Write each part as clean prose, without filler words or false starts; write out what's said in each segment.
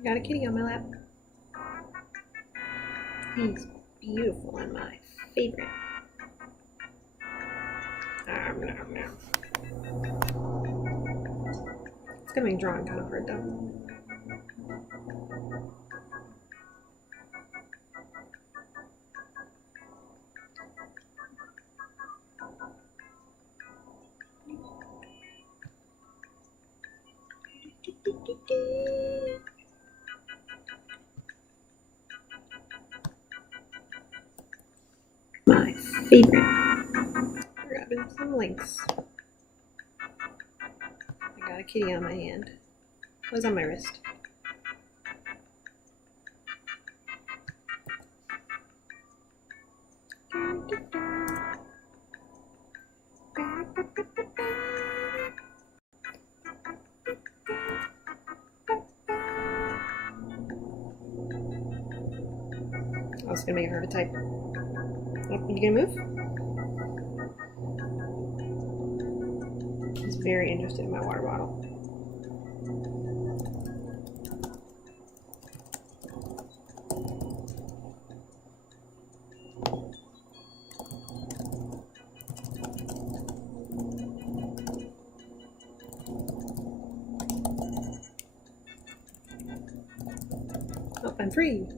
I got a kitty on my lap. He's beautiful and my favorite. It's gonna make drawing kind of hard though. My favorite. Grabbing some links. I got a kitty on my hand. It was on my wrist. I was gonna make it hard to type. Oh, you gonna move? He's very interested in my water bottle. Oh, I'm free.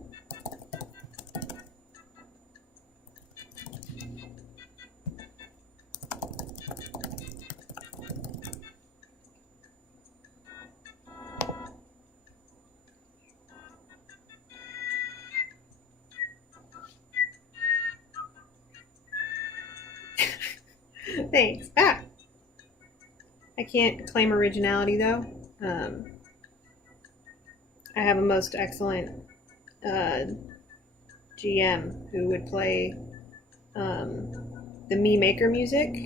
Thanks. Ah! I can't claim originality though. I have a most excellent GM who would play the Me Maker music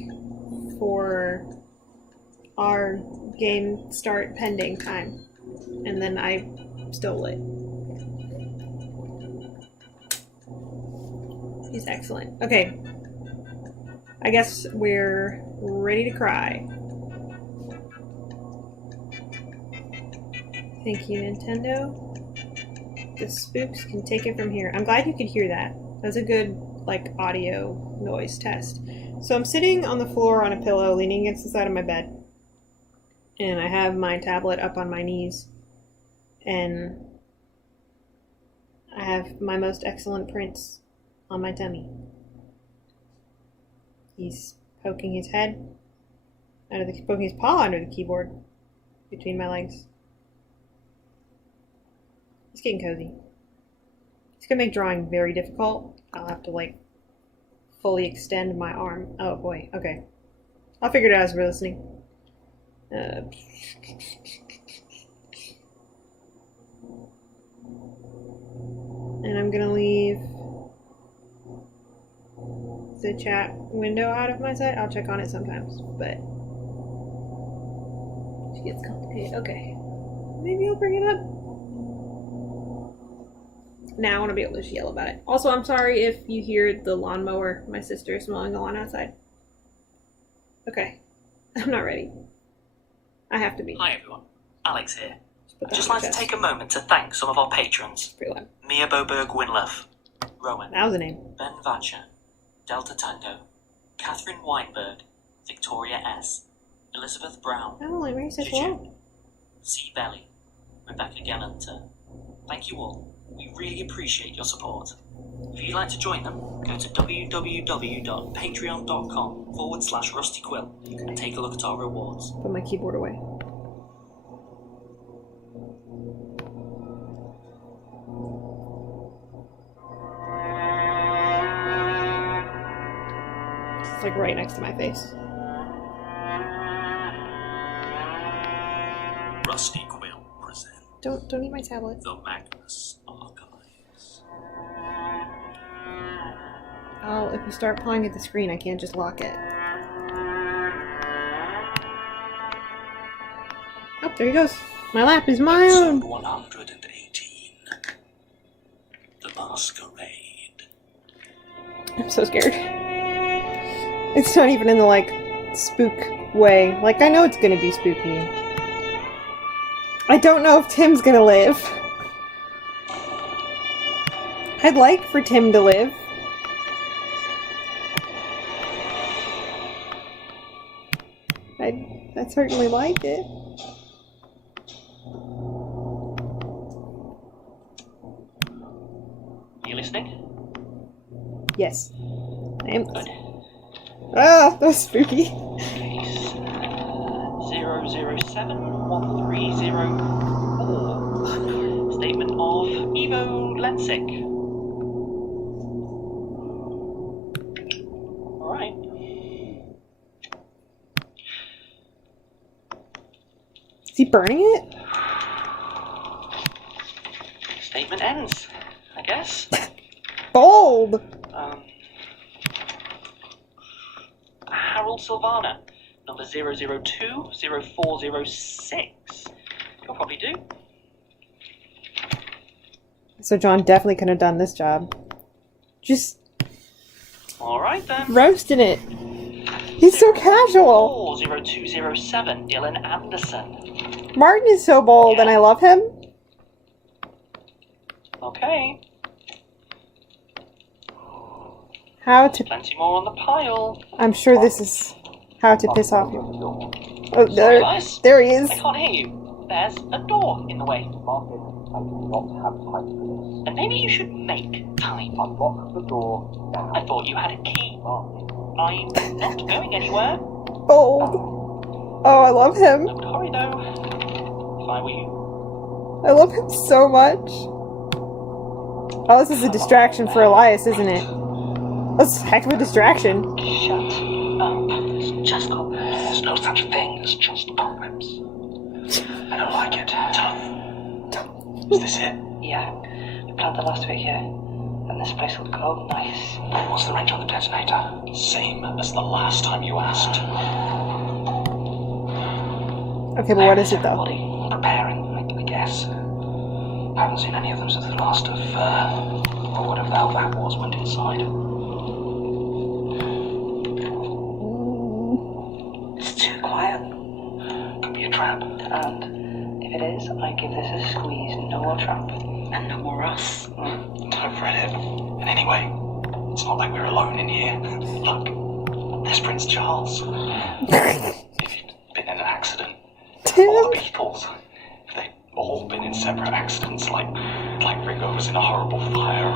for our game start pending time. And then I stole it. He's excellent. Okay. I guess we're ready to cry. Thank you, Nintendo. The spooks can take it from here. I'm glad you could hear that. That's a good, like, audio noise test. So I'm sitting on the floor on a pillow, leaning against the side of my bed. And I have my tablet up on my knees. And I have my most excellent prince on my tummy. He's poking his head poking his paw under the keyboard between my legs. He's getting cozy. It's gonna make drawing very difficult. I'll have to like fully extend my arm. Oh boy, okay. I'll figure it out as we're listening. And I'm gonna leave the chat window out of my sight. I'll check on it sometimes, but she gets complicated. Okay. Maybe I'll bring it up. Now I want to be able to just yell about it. Also, I'm sorry if you hear the lawnmower. My sister is mowing the lawn outside. Okay. I'm not ready. I have to be. Hi everyone, Alex here. I'd just like to take a moment to thank some of our patrons. Pretty loud. Mia Boberg Winlove, Rowan, That was a name. Ben Vacher, Delta Tango, Catherine Weinberg, Victoria S, Elizabeth Brown, Oh, I already said hello. C. Belly, Rebecca Gallanter. Thank you all. We really appreciate your support. If you'd like to join them, go to www.patreon.com/rustyquill and take a look at our rewards. Put my keyboard away. It's like right next to my face. Rusty Quill presents Don't eat my tablet. the Magnus Archives. Oh, if you start pawing at the screen, I can't just lock it. Oh, there he goes. My lap is my own. Episode 118. The Masquerade. I'm so scared. It's not even in the, like, spook way. Like, I know it's gonna be spooky. I don't know if Tim's gonna live. I'd like for Tim to live. I'd certainly like it. Are you listening? Yes. I am. Good. Ah, that was spooky. Case 0071304. Statement of Evo Lensing. Alright. Is he burning it? Statement ends, I guess. Bold! Harold Silvana, number 0020406. You'll probably do. So John definitely couldn't have done this job. Just Alright then. roasting it. He's so casual. 0207, Dylan Anderson. Martin is so bold and I love him. Okay. How to... Plenty more on the pile. I'm sure this is how to piss off you. Oh, Sorry, guys. there he is. I can't hear you. There's a door in the way. Martin, I do not have time for this. And maybe you should make time. Unlock the door now. I thought you had a key. Martin. I'm not going anywhere. Bold. Oh, I love him. I would hurry though. If I were you. I love him so much. Oh, this is a distraction for Elias, isn't it? That's a heck of a distraction. Shut up. It's just problems. There's no such thing as just problems. I don't like it. Tough. Is this it? Yeah. We planned the last week here. And this place will go nice. What's the range on the detonator? Same as the last time you asked. Okay, but what is it though? Everybody preparing, I guess. I haven't seen any of them since the last of, or whatever the hell that was went inside. It's too quiet. Could be a trap. And if it is, I give this a squeeze. No more trap. And no more us. Don't fret it. And anyway, it's not like we're alone in here. Look, there's Prince Charles. If he'd been in an accident, all the Beatles, if they'd all been in separate accidents, like Ringo was in a horrible fire,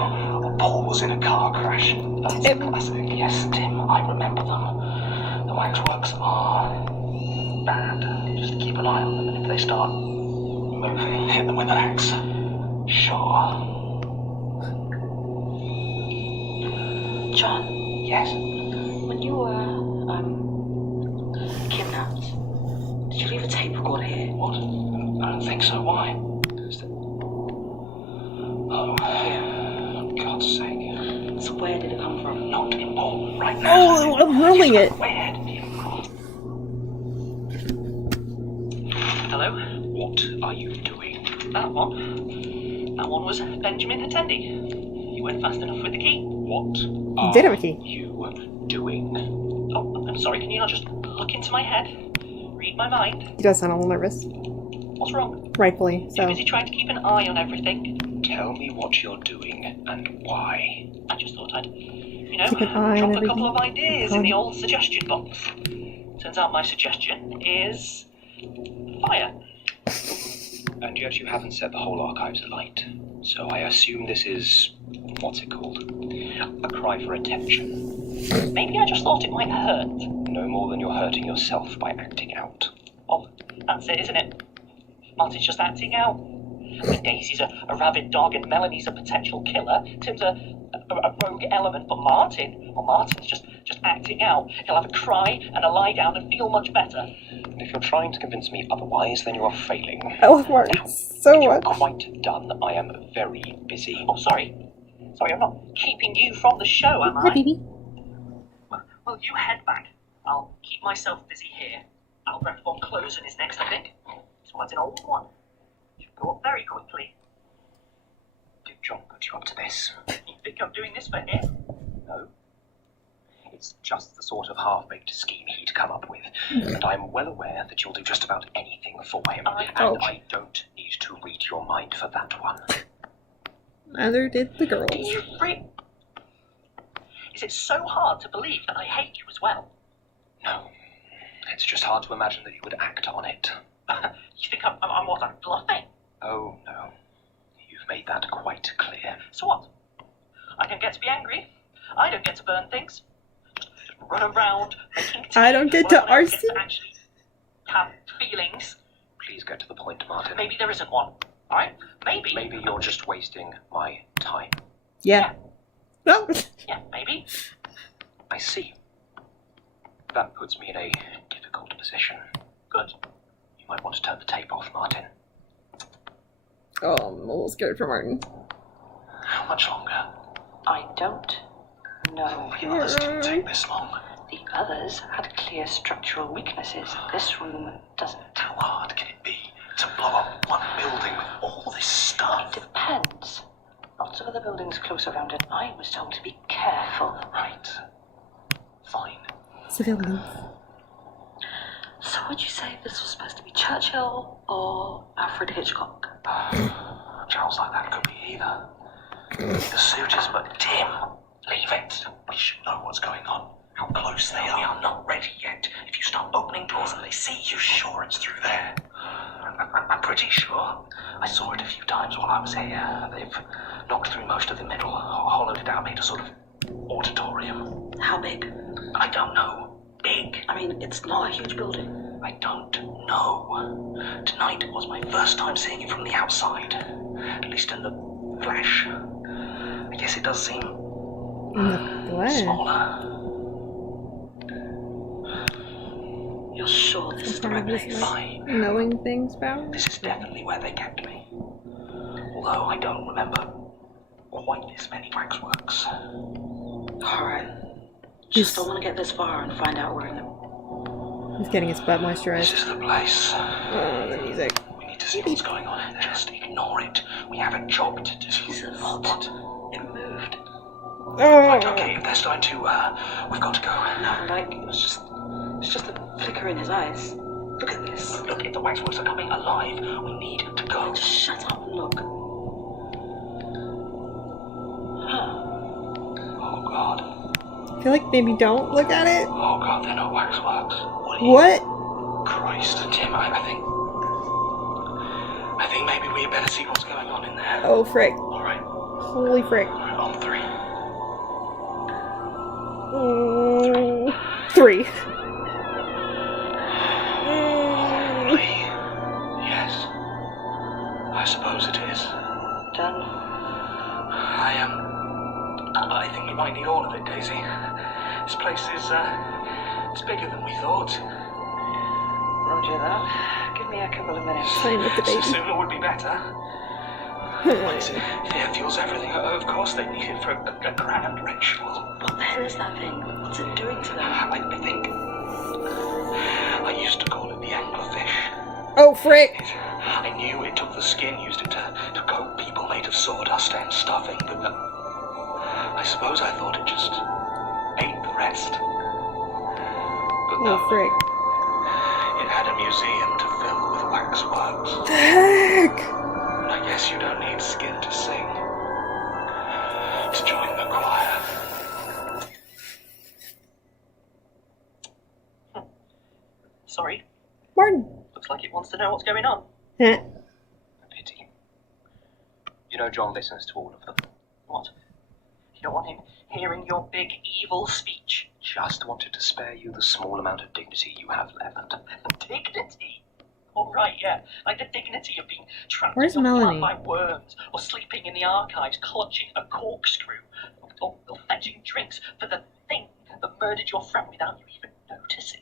or Paul was in a car crash. That's a classic. Yes, Tim, I remember them. The waxworks are bad. Just keep an eye on them, and if they start moving, hit them with an axe. Sure. John, Yes. when you were, kidnapped, did you leave a tape recorder here? What? I don't think so. Why? Oh, for God's sake. So where did it come from? Not important right now. Oh, I'm ruining it. Weird. Hello? What are you doing? That one was Benjamin Attendi. You went fast enough with the key. What Did are have a key. you doing? Oh, I'm sorry, can you not just look into my head? Read my mind? He does sound a little nervous. What's wrong? Rightfully Too so. busy trying to keep an eye on everything? Tell me what you're doing and why. I just thought I'd, Keep an eye on drop a couple everything. of ideas in the old suggestion box. Turns out my suggestion is fire. And yet you haven't set the whole archives alight. So I assume this is... what's it called? A cry for attention. Maybe I just thought it might hurt. No more than you're hurting yourself by acting out. Well, that's it, isn't it? Martin's just acting out. I mean, Daisy's a rabid dog and Melanie's a potential killer. Tim's a rogue element, but Martin's just acting out. He'll have a cry and a lie down and feel much better. And if you're trying to convince me otherwise, then you're failing. I love Martin so When you're much. quite done, I am very busy. Oh, sorry. Sorry, I'm not keeping you from the show, am Hi, I? baby. Well, you head back. I'll keep myself busy here. Albrecht von Closen is next, I think. He's quite an old one. Should go up very quickly. Did John put you up to this? You think I'm doing this for him? No. It's just the sort of half-baked scheme he'd come up with. And I'm well aware that you'll do just about anything for him. And Oh. I don't need to read your mind for that one. Neither did the girls. Do you Is it so hard to believe that I hate you as well? No. It's just hard to imagine that you would act on it. You think I'm what? I'm bluffing? Oh, no. You've made that quite clear. So what? I don't get to be angry. I don't get to burn things. Just run around making tea. I don't get to Everyone else gets arson? to actually have feelings. Please get to the point, Martin. Maybe there isn't one. Alright? Maybe. Maybe you're just wasting my time. Yeah. No. Yeah, maybe. I see. That puts me in a difficult position. Good. You might want to turn the tape off, Martin. Oh, I'm a little scared for Martin. How much longer? I don't know. The others didn't take this long. The others had clear structural weaknesses. This room doesn't. How hard can it be to blow up one building with all this stuff? It depends. Lots of other buildings close around it. I was told to be careful. Right. Fine. Civilians. So would you say this was supposed to be Churchill or Alfred Hitchcock? Charles like that could be either. The suit is but dim. Leave it. We should know what's going on. How close they are. We are not ready yet. If you start opening doors and they see you, sure it's through there. I'm pretty sure. I saw it a few times while I was here. They've knocked through most of the middle, hollowed it out, made a sort of auditorium. How big? I don't know. Big. I mean, it's not a huge building. I don't know. Tonight was my first time seeing it from the outside. At least in the flesh. I guess it does seem In the flesh. smaller. You're sure this is the right place? Fine. Knowing things about? This is definitely where they kept me. Although I don't remember quite this many waxworks. Alright. Just don't want to get this far and find out we're in the... He's getting his butt This moisturized. is the place. Oh, the music. We need to see what's going on. Just ignore it. We have a job to do. Jesus. What? It moved. Right, Oh. okay, if they're starting to, we've got to go. No, like, it's just a flicker in his eyes. Look at this. Look, if the waxworks are coming alive, we need to go. Just shut up and look. Huh. Oh, God. I feel like maybe don't look at it. Oh, God, they're not waxworks. What? Christ, Tim, I think maybe we better see what's going on in there. Oh, frick. All right, Holy frick. on three. Three. Holy. Yes. I suppose it is. Done. I think we might need all of it, Daisy. This place is, it's bigger than we thought. Roger that. Give me a couple of minutes. Playing with the baby. Sooner would be better. What is it? Yeah, fuels everything. Of course they need it for a grand ritual. What the hell is that thing? What's it doing to them? I think... I used to call it the anglerfish. Oh, frick. I knew it took the skin, used it to coat people made of sawdust and stuffing, but I suppose I thought it just ate the rest. But no, Oh, frick. it had a museum to fill with waxworks. Heck. And I guess you don't need skin to sing. To join the choir. Sorry. Martin. Looks like it wants to know what's going on. Heh. Pity. You know John listens to all of them. What? You don't want him hearing your big evil speech? Just wanted to spare you the small amount of dignity you have left. Dignity? All right, yeah. Like the dignity of being trapped Where's in a flat Melanie? by worms, or sleeping in the archives clutching a corkscrew, or fetching drinks for the thing that murdered your friend without you even noticing.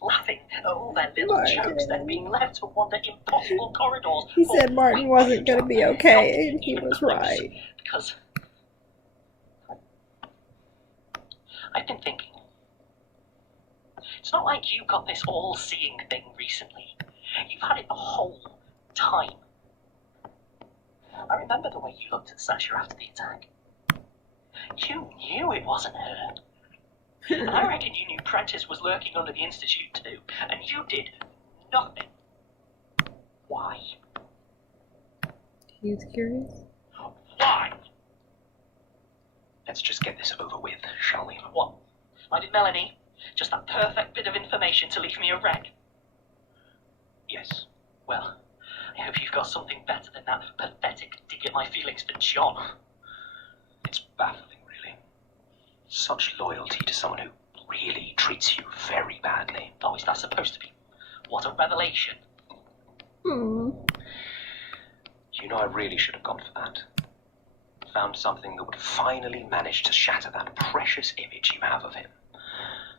Laughing at all their little Martin. jokes, then being left to wander impossible corridors. He for said Martin weeks wasn't going to be not okay, and he even was close, right. Because I've been thinking. It's not like you got this all-seeing thing recently. You've had it the whole time. I remember the way you looked at Sasha after the attack. You knew it wasn't her. And I reckon you knew Prentice was lurking under the Institute too, and you did nothing. Why? He was curious. Why? Let's just get this over with, shall we? What? Like did Melanie? Just that perfect bit of information to leave me a wreck? Yes. Well, I hope you've got something better than that pathetic dig at my feelings for John. It's baffling, really. Such loyalty to someone who really treats you very badly. Oh, is that supposed to be? What a revelation. Hmm. You know, I really should have gone for that. Found something that would finally manage to shatter that precious image you have of him.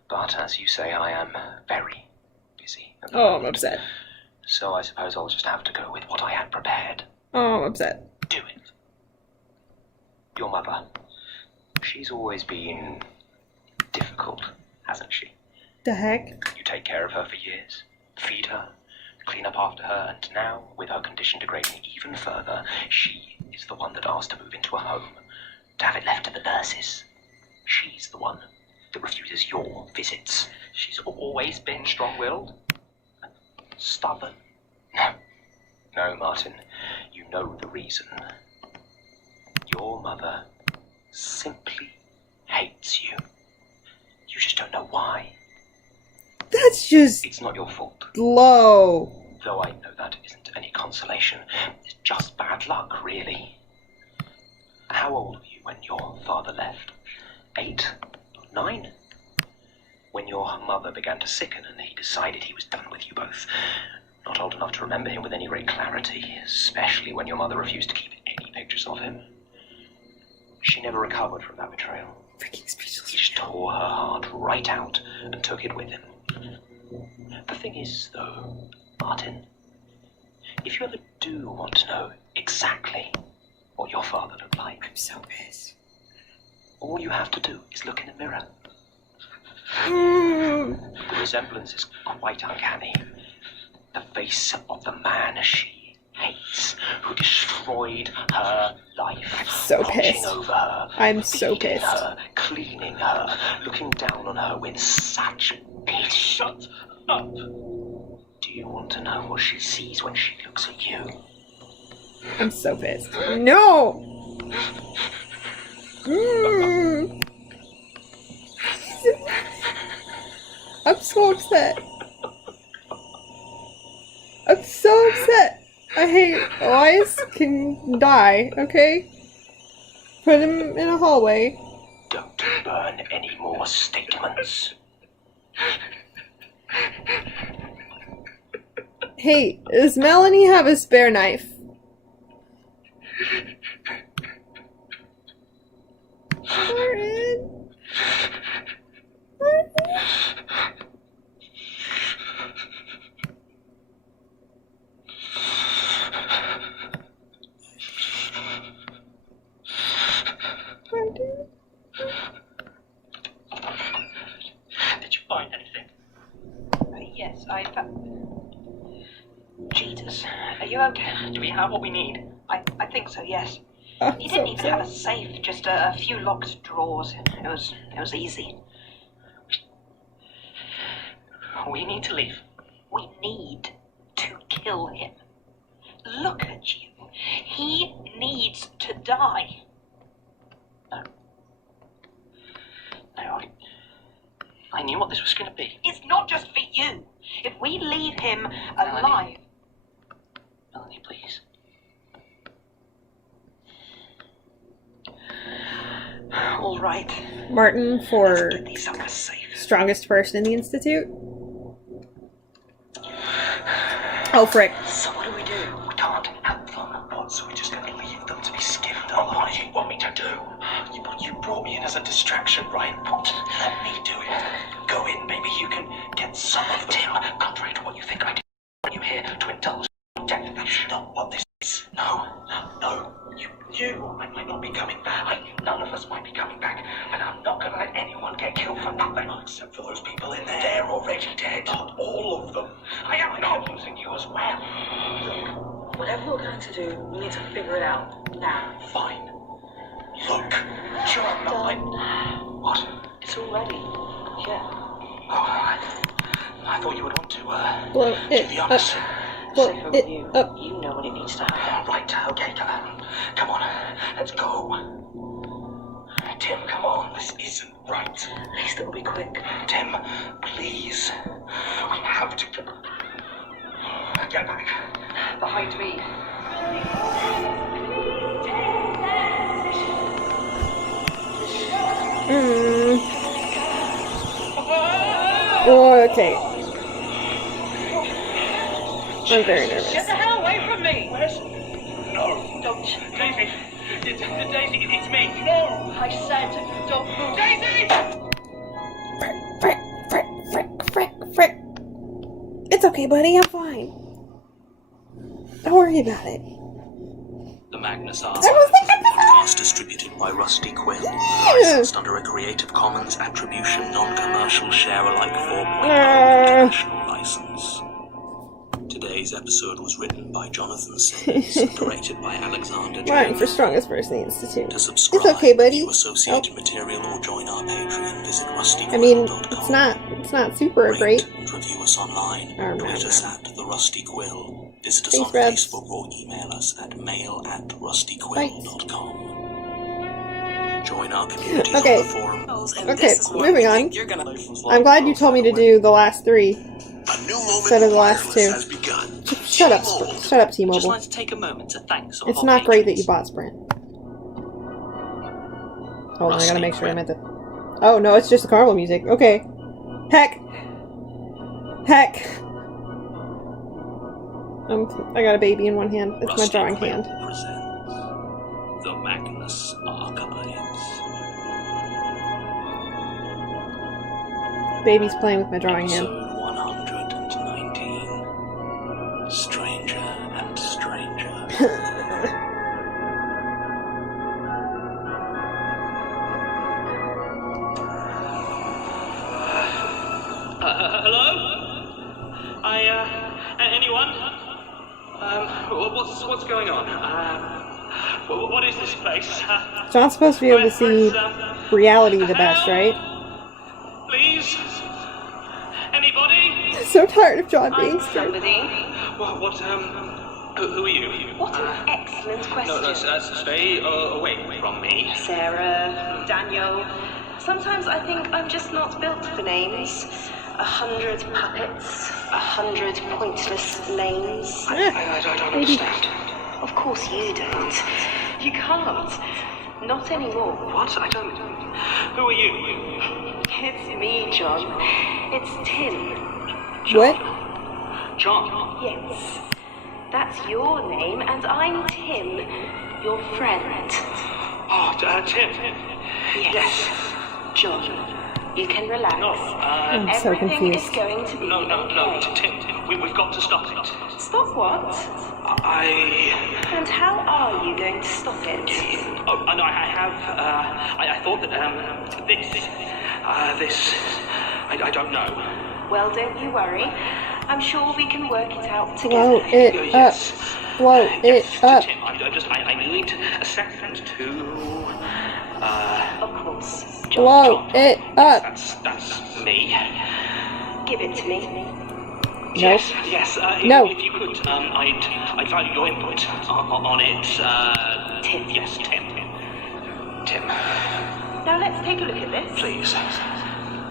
But as you say, I am very busy. Oh, I'm upset. So I suppose I'll just have to go with what I had prepared. Oh, I'm upset. Do it. Your mother. She's always been difficult, hasn't she? The heck? You take care of her for years, feed her, clean up after her, and now, with her condition degrading even further, she is the one that asked to move into a home, to have it left to the nurses. She's the one that refuses your visits. She's always been Strong-willed? Stubborn? No. No, Martin. You know the reason. Your mother simply hates you. You just don't know why. That's just It's not your fault. low. Though I know that isn't any consolation. It's just bad luck, really. How old were you when your father left? 8? 9? When your mother began to sicken and he decided he was done with you both. Not old enough to remember him with any great clarity, especially when your mother refused to keep any pictures of him. She never recovered from that betrayal. Freaking speechless. He just tore her heart right out and took it with him. The thing is, though, Martin, if you ever do want to know exactly what your father looked like, I'm so pissed. all you have to do is look in the mirror. Mm. The resemblance is quite uncanny. The face of the man she hates, who destroyed her life. I'm so watching pissed. over her, I'm so feeding pissed. her, cleaning her, looking down on her with such pity. Shut up! Do you want to know what she sees when she looks at you? I'm so pissed. No! Mm. I'm so upset. I'm so upset. I hate Elias can die, okay? Put him in a hallway. Don't burn any more statements. Hey, does Melanie have a spare knife? Martin? Martin? Martin? Did you find anything? Yes, I found... Jesus, are you okay? Do we have what we need? I think so, yes. I'm He so didn't even have a upset. safe, just a few locked drawers. It was easy. We need to leave. We need to kill him. Look at you. He needs to die. No, I knew what this was going to be. It's not just for you. If we leave him alive... Melanie, please. All right. Martin for Get these somewhere safe. strongest person in the Institute? Oh, frick. So what do? We can't help them. What, so we're just going to leave them to be skinned alive? What do you want me to do? You brought me in as a distraction, right? Let me do it. Go in, maybe you can get some of them. Tim, contrary to what you think I did, when you here to indulge in death, that's not what this is. No. I might not be coming back. None of us might be coming back, and I'm not going to let anyone get killed for nothing. Except for those people in there. They're already dead. Not all of them. I am not losing you as well. Look, whatever we're going to do, we need to figure it out now. Fine. Look, sure I'm not like... What? It's all ready. Yeah. Oh, I thought you would want to, Blow do it the up. honors. Blow Safer with it you. up. You know what it needs to happen. Right, okay, come on, let's go. Tim, come on. This isn't right. At least it'll be quick. Tim, please. We have to go. Get back. Behind me. Oh, okay. I'm very nervous. Get the hell away from me! No. Don't. Daisy. Daisy, it's me. No. I said don't move. Daisy! Frick. It's okay, buddy. I'm fine. Don't worry about it. The Magnus was Archives the is a podcast distributed by Rusty Quill, licensed under a Creative Commons Attribution Non-Commercial Share-alike 4.0 international license. Today's episode was written by Jonathan Sims and narrated by Alexander Running J. for Strongest Person in the Institute. To subscribe, It's okay, buddy. view associated material, or join our Patreon, visit rustyquill.com. I mean, it's not super Rate great. and review us online. Tweet us at The Rusty Quill. Visit us Thanks, on Brad. Facebook or email us at mail@rustyquill.com. Join our community Okay. on the forum. Okay, moving on. I'm glad you told me to do the last 3 A new moment instead of the last 2. has begun. Shut up, Just T-Mobile. like to take a moment to thank some It's of our not great that patrons. you bought Sprint. Hold on, I gotta make sure I meant that. Oh no, it's just the carnival music. Okay. Heck. I got a baby in one hand. It's my Rusty drawing Quill hand. presents The Magnus Archives. Baby's playing with my drawing hand. Episode 119. Stranger and Stranger. Hello? Anyone? What's going on? What is this place? John's supposed to be able to see reality the best, right? Please? Anybody? So tired of John being I'm scared. somebody. Who are you? What an excellent question. No, stay away from me. Sarah, Daniel. Sometimes I think I'm just not built for names. 100 puppets, 100 pointless names. I don't understand. Of course you don't. You can't. Not anymore. What? I don't. Who are you? It's me, John. It's Tim. What? John. Yes. That's your name, and I'm Tim, your friend. Oh, Tim. Yes. John, you can relax. No, I'm so Everything confused. is going to be no, okay. Tim. We've got to stop it. Stop what? And how are you going to stop it? Oh, no, I have. I thought that this. I don't know. Well, don't you worry. I'm sure we can work it out Blow together. it up. Blow it up. Tim, I need a second to. Of course. Blow it up. That's me. Give it to me. Nope. Yes. No. If you could, I'd value your input on it. Tim. Yes, Tim. Now let's take a look at this. Please.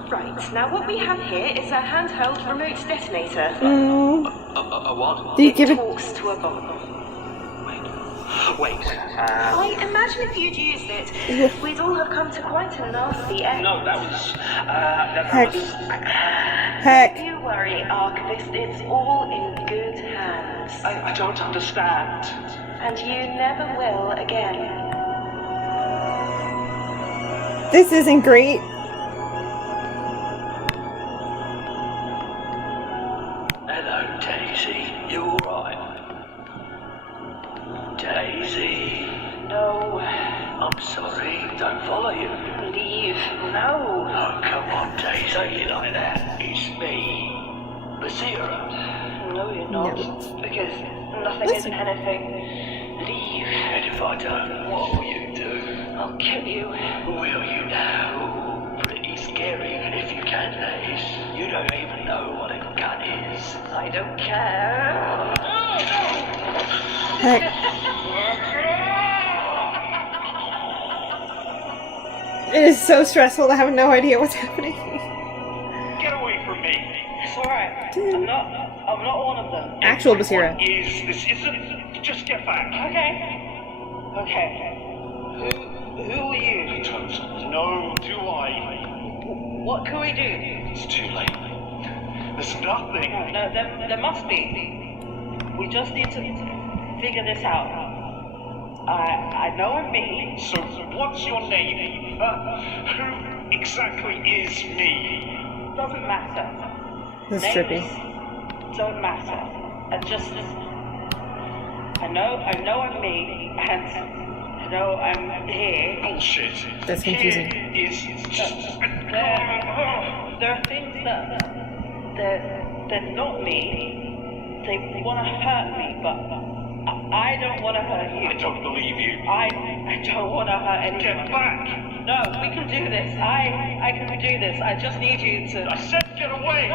Right, now what we have here is a handheld remote detonator. A what? Do you give it? Talks to a bomb. Wait. I imagine if you'd used it, we'd all have come to quite a nasty end. No, that was. Heck. Heck. Don't you worry, Archivist, it's all in good hands. I don't understand. And you never will again. This isn't great. Hello, Daisy. You alright? Daisy. No, I'm sorry. Don't follow you. leave. No. Oh, come on, Daisy. Don't you like that? It's me. Basira. No, you're not. Because nothing Listen. is anything. Leave. And if I don't, what will you do? I'll kill you. Will you now? Pretty scary if you can, that is. You don't even know what a gun is. I don't care. Heck. It is so stressful to have no idea what's happening. Get away from me. It's alright. I'm not one of them. Actual Basira. This isn't. Just get back. Okay. Who are you? I don't know, do I? What can we do? It's too late. There's nothing. No, there must be. We just need to figure this out. I know I'm me. So, what's your name? Who exactly is me? Doesn't matter. This is Names trippy. don't matter. I know I'm me, and I know I'm here. Bullshit. That's confusing. Here is just... There are things that they're not me. They want to hurt me, but I don't want to hurt you. I don't believe you. I don't want to hurt anyone. Get back! No, we can do this. I can do this. I just need you to. I said get away!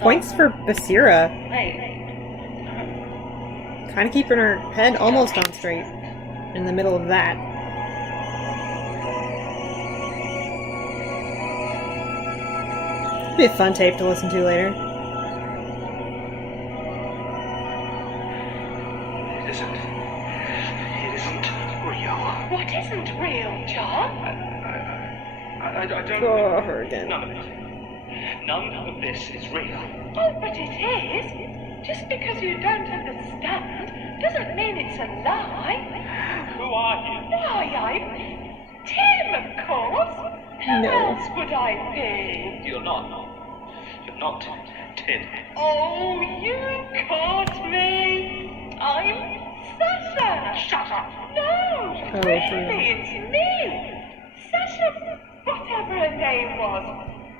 Points for Basira. Hey, Kind of keeping her head almost on straight in the middle of that. It'd be a fun tape to listen to later. It isn't real. What isn't real, John? I don't... Oh, her again. None of it. None of this is real. Oh, but it is. Just because you don't understand doesn't mean it's a lie. Who are you? Why, I'm Tim, of course. Who No. else would I be? You're not Tim. Oh, you caught me. I'm Sasha. Shut up! No, Oh, really, dear. it's me. Sasha, whatever her name was.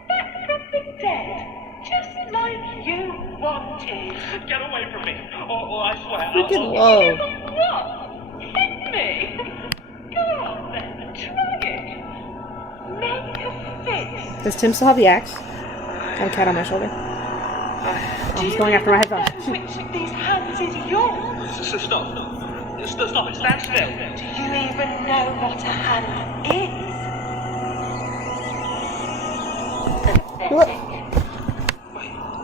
Back from the dead. Just like you wanted. Get away from me, or I swear Freaking I'll... low. What? Hit me? Go on then, try it. Make a fist. Does Tim still have the axe? I have a cat on my shoulder. Oh, he's going after my headphones. Which of these hands is yours? Stop it, stand still. Do you even know what a hand is? What?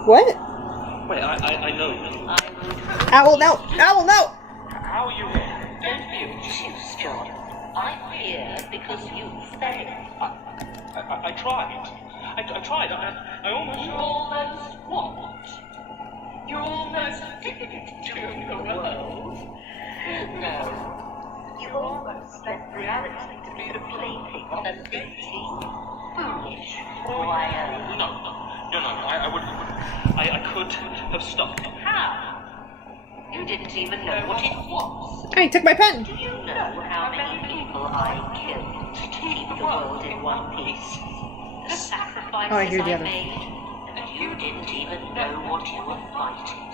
What? Wait, I know. Owl, no! Owl, no! How are you here? Don't be obtuse, John. I'm here because you failed. I tried. I tried. I almost... You almost what? You almost didn't do the world. No. You almost left reality to be the plaything of a dainty, foolish wire. No. I wouldn't. I could have stopped. How? You didn't even know what it was. Hey, he took my pen! Do you know how many people I killed to keep the world in one piece? The sacrifices Oh, I hear the I other. made, and you didn't even know what you were fighting.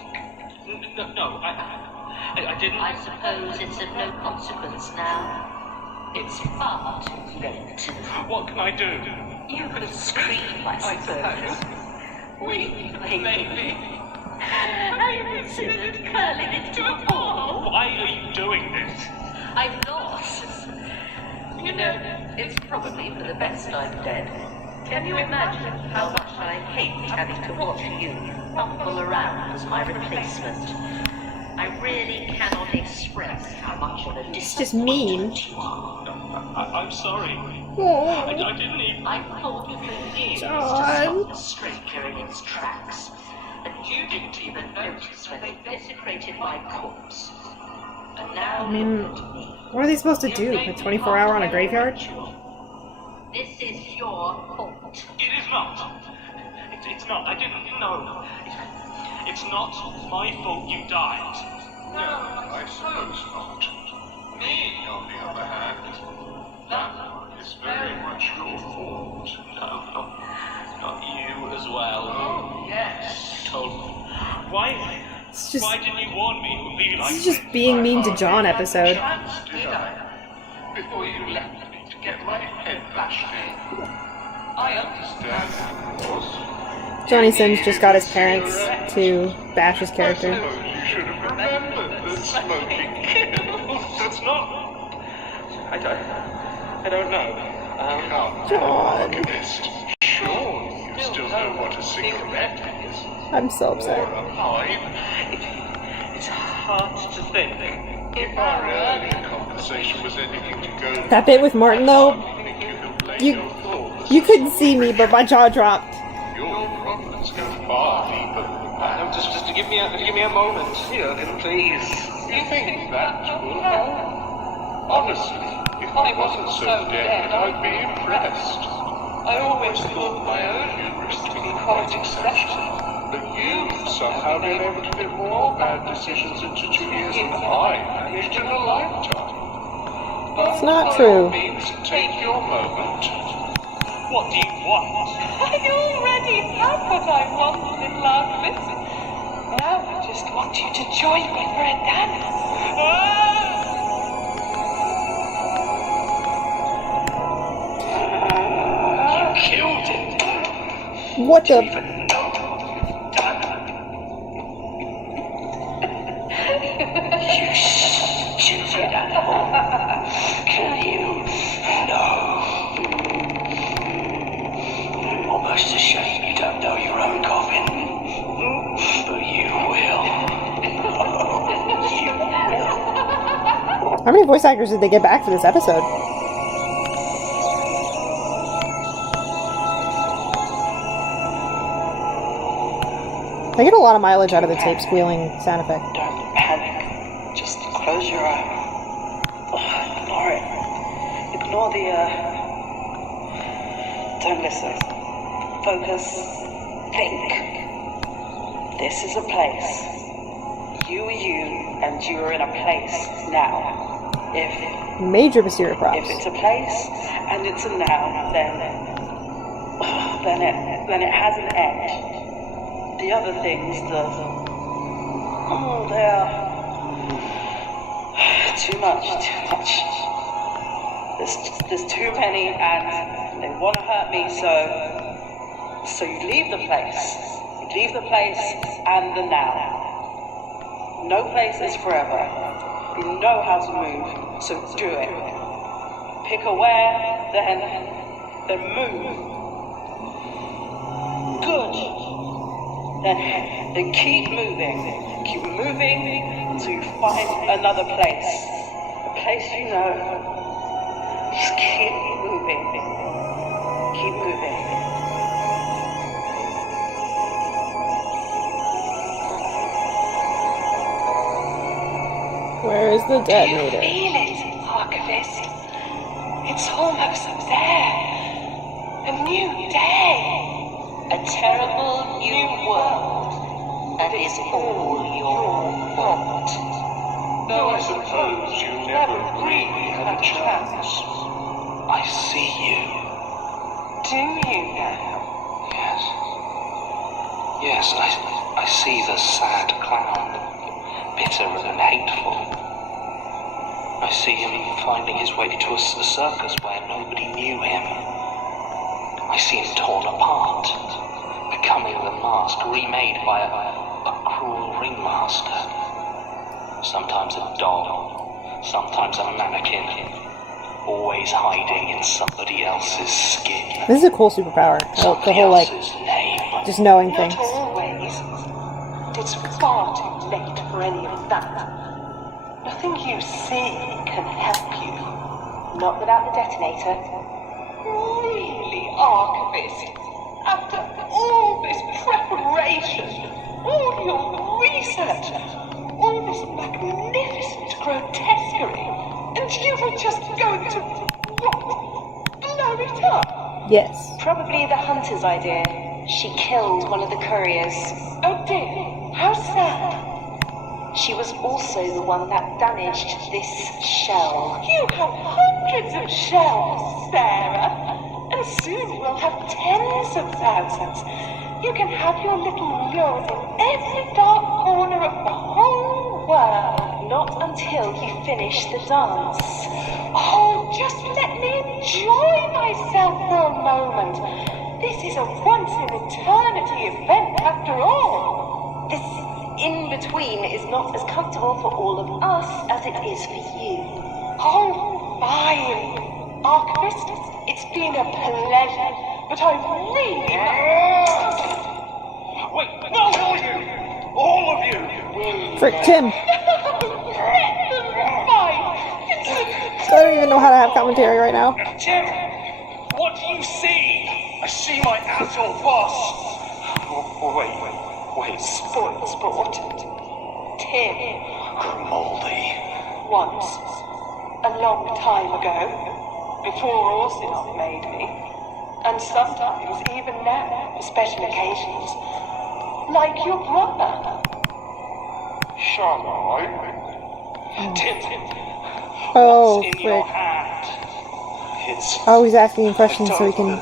No, I didn't. I suppose it's of no consequence now. It's far too late. What can I do? You could scream, I suppose. Weep, maybe. I considered curling it to a ball. Why are you doing this? I'm not. You know, it's probably for the best I'm dead. Can you imagine how much I hate having to watch you fumble around as my replacement? I really cannot express how much of a just mean. disappointment you are. I'm sorry. Oh, I didn't even... I fought for years to John. stop the stranger in its tracks, and you didn't even notice when they desecrated my corpse. And now I mean, look at me. what are they supposed to do? A 24-hour on a graveyard? This is your fault. It is not. It's not. I didn't know. It's not my fault you died. No, I suppose not. Me, on the other hand, that is very much your fault. No, not you as well. Oh, yes. You told me. Why? It's just, Why didn't you warn me it would be like this is just being mean to John episode. Chance, did I? Before you left me to get my head bashed in. I understand, of course. Johnny Sims just got his parents to bash his character. I suppose you should have remembered that smoking kills. That's not. I don't know. Archivist, sure, you still know what a cigarette is. I'm so Or upset. a pipe. It's hard to think. If our earlier conversation was anything to go That bit with Martin, though, I think you have laid you- your thoughts. you couldn't see me, but my jaw dropped. Your problems go far deeper than that. Just to give me a moment, Jürgen, please. You think that will help? Honestly, if I wasn't so dead, I'd be impressed. I always thought my own hubris to be quite exceptional. But you've somehow been able to fit more bad decisions into 2 years than I managed in a lifetime. But It's not by true. all means, take your moment. What do you want? I already have what I wanted in love. Listen, now I just want you to join me for a dance. You killed it. What the? Even know what you've done. You stupid animal. Can you know? Almost a shame you don't know your own coffin. But you will. You will. How many voice actors did they get back for this episode? I get a lot of mileage out of the tape squealing sound effect. Don't panic. Just close your eye. Ignore it. Ignore the, Don't listen. Focus. Think. This is a place. You are you, and you are in a place now. Major Mysterious If props. it's a place, and it's a now, then it has an end. The other things, they're too much. There's too many, and they want to hurt me, so you leave the place. You leave the place and the now. No place is forever. You know how to move, so do it. Pick a where, then move. Good. Then keep moving. Keep moving until you find another place. A place you know. Just keep moving. Keep moving. Where is the Do you detonator? feel it, Archivist? It's almost there. A new day. A terrible new world. And it's all your fault. Though I suppose you never really had a chance. I see you. Do you now? Yes. Yes, I see the sad clown. Bitter and hateful. I see him finding his way to a circus where nobody knew him. I see him torn apart, becoming the mask remade by a cruel ringmaster. Sometimes a doll, sometimes a mannequin, always hiding in somebody else's skin. This is a cool superpower. The Somebody whole, like, else's name. just knowing things. Not always. It's far too late for any of that. Nothing you see can help you. Not without the detonator. Really, Archivist? After all this preparation, all your research, all this magnificent grotesquerie, and you were just going to, what, blow it up? Yes. Probably the hunter's idea. She killed one of the couriers. Oh dear, how sad. She was also the one that damaged this shell. You have hundreds of shells, Sarah. And soon we'll have tens of thousands. You can have your little murals in every dark corner of the whole world. Not until you finish the dance. Oh, just let me enjoy myself for a moment. This is a once-in-eternity event after all. This in-between is not as comfortable for all of us as it is for you. Oh, Fine. Archivist, it's been a pleasure, but I've really... Wait, no, all of you! All of you! Frick Tim. Fine. I don't even know how to have commentary right now. Tim, what do you see? I see my asshole boss. Wait. Sport. Tim. Grimaldi. Once, a long time ago, before Orsinoff made me, and sometimes even now, for special occasions, like your brother. Shall I? Tim, Oh, what's in your frick. hand? It's Oh, he's asking questions so he can...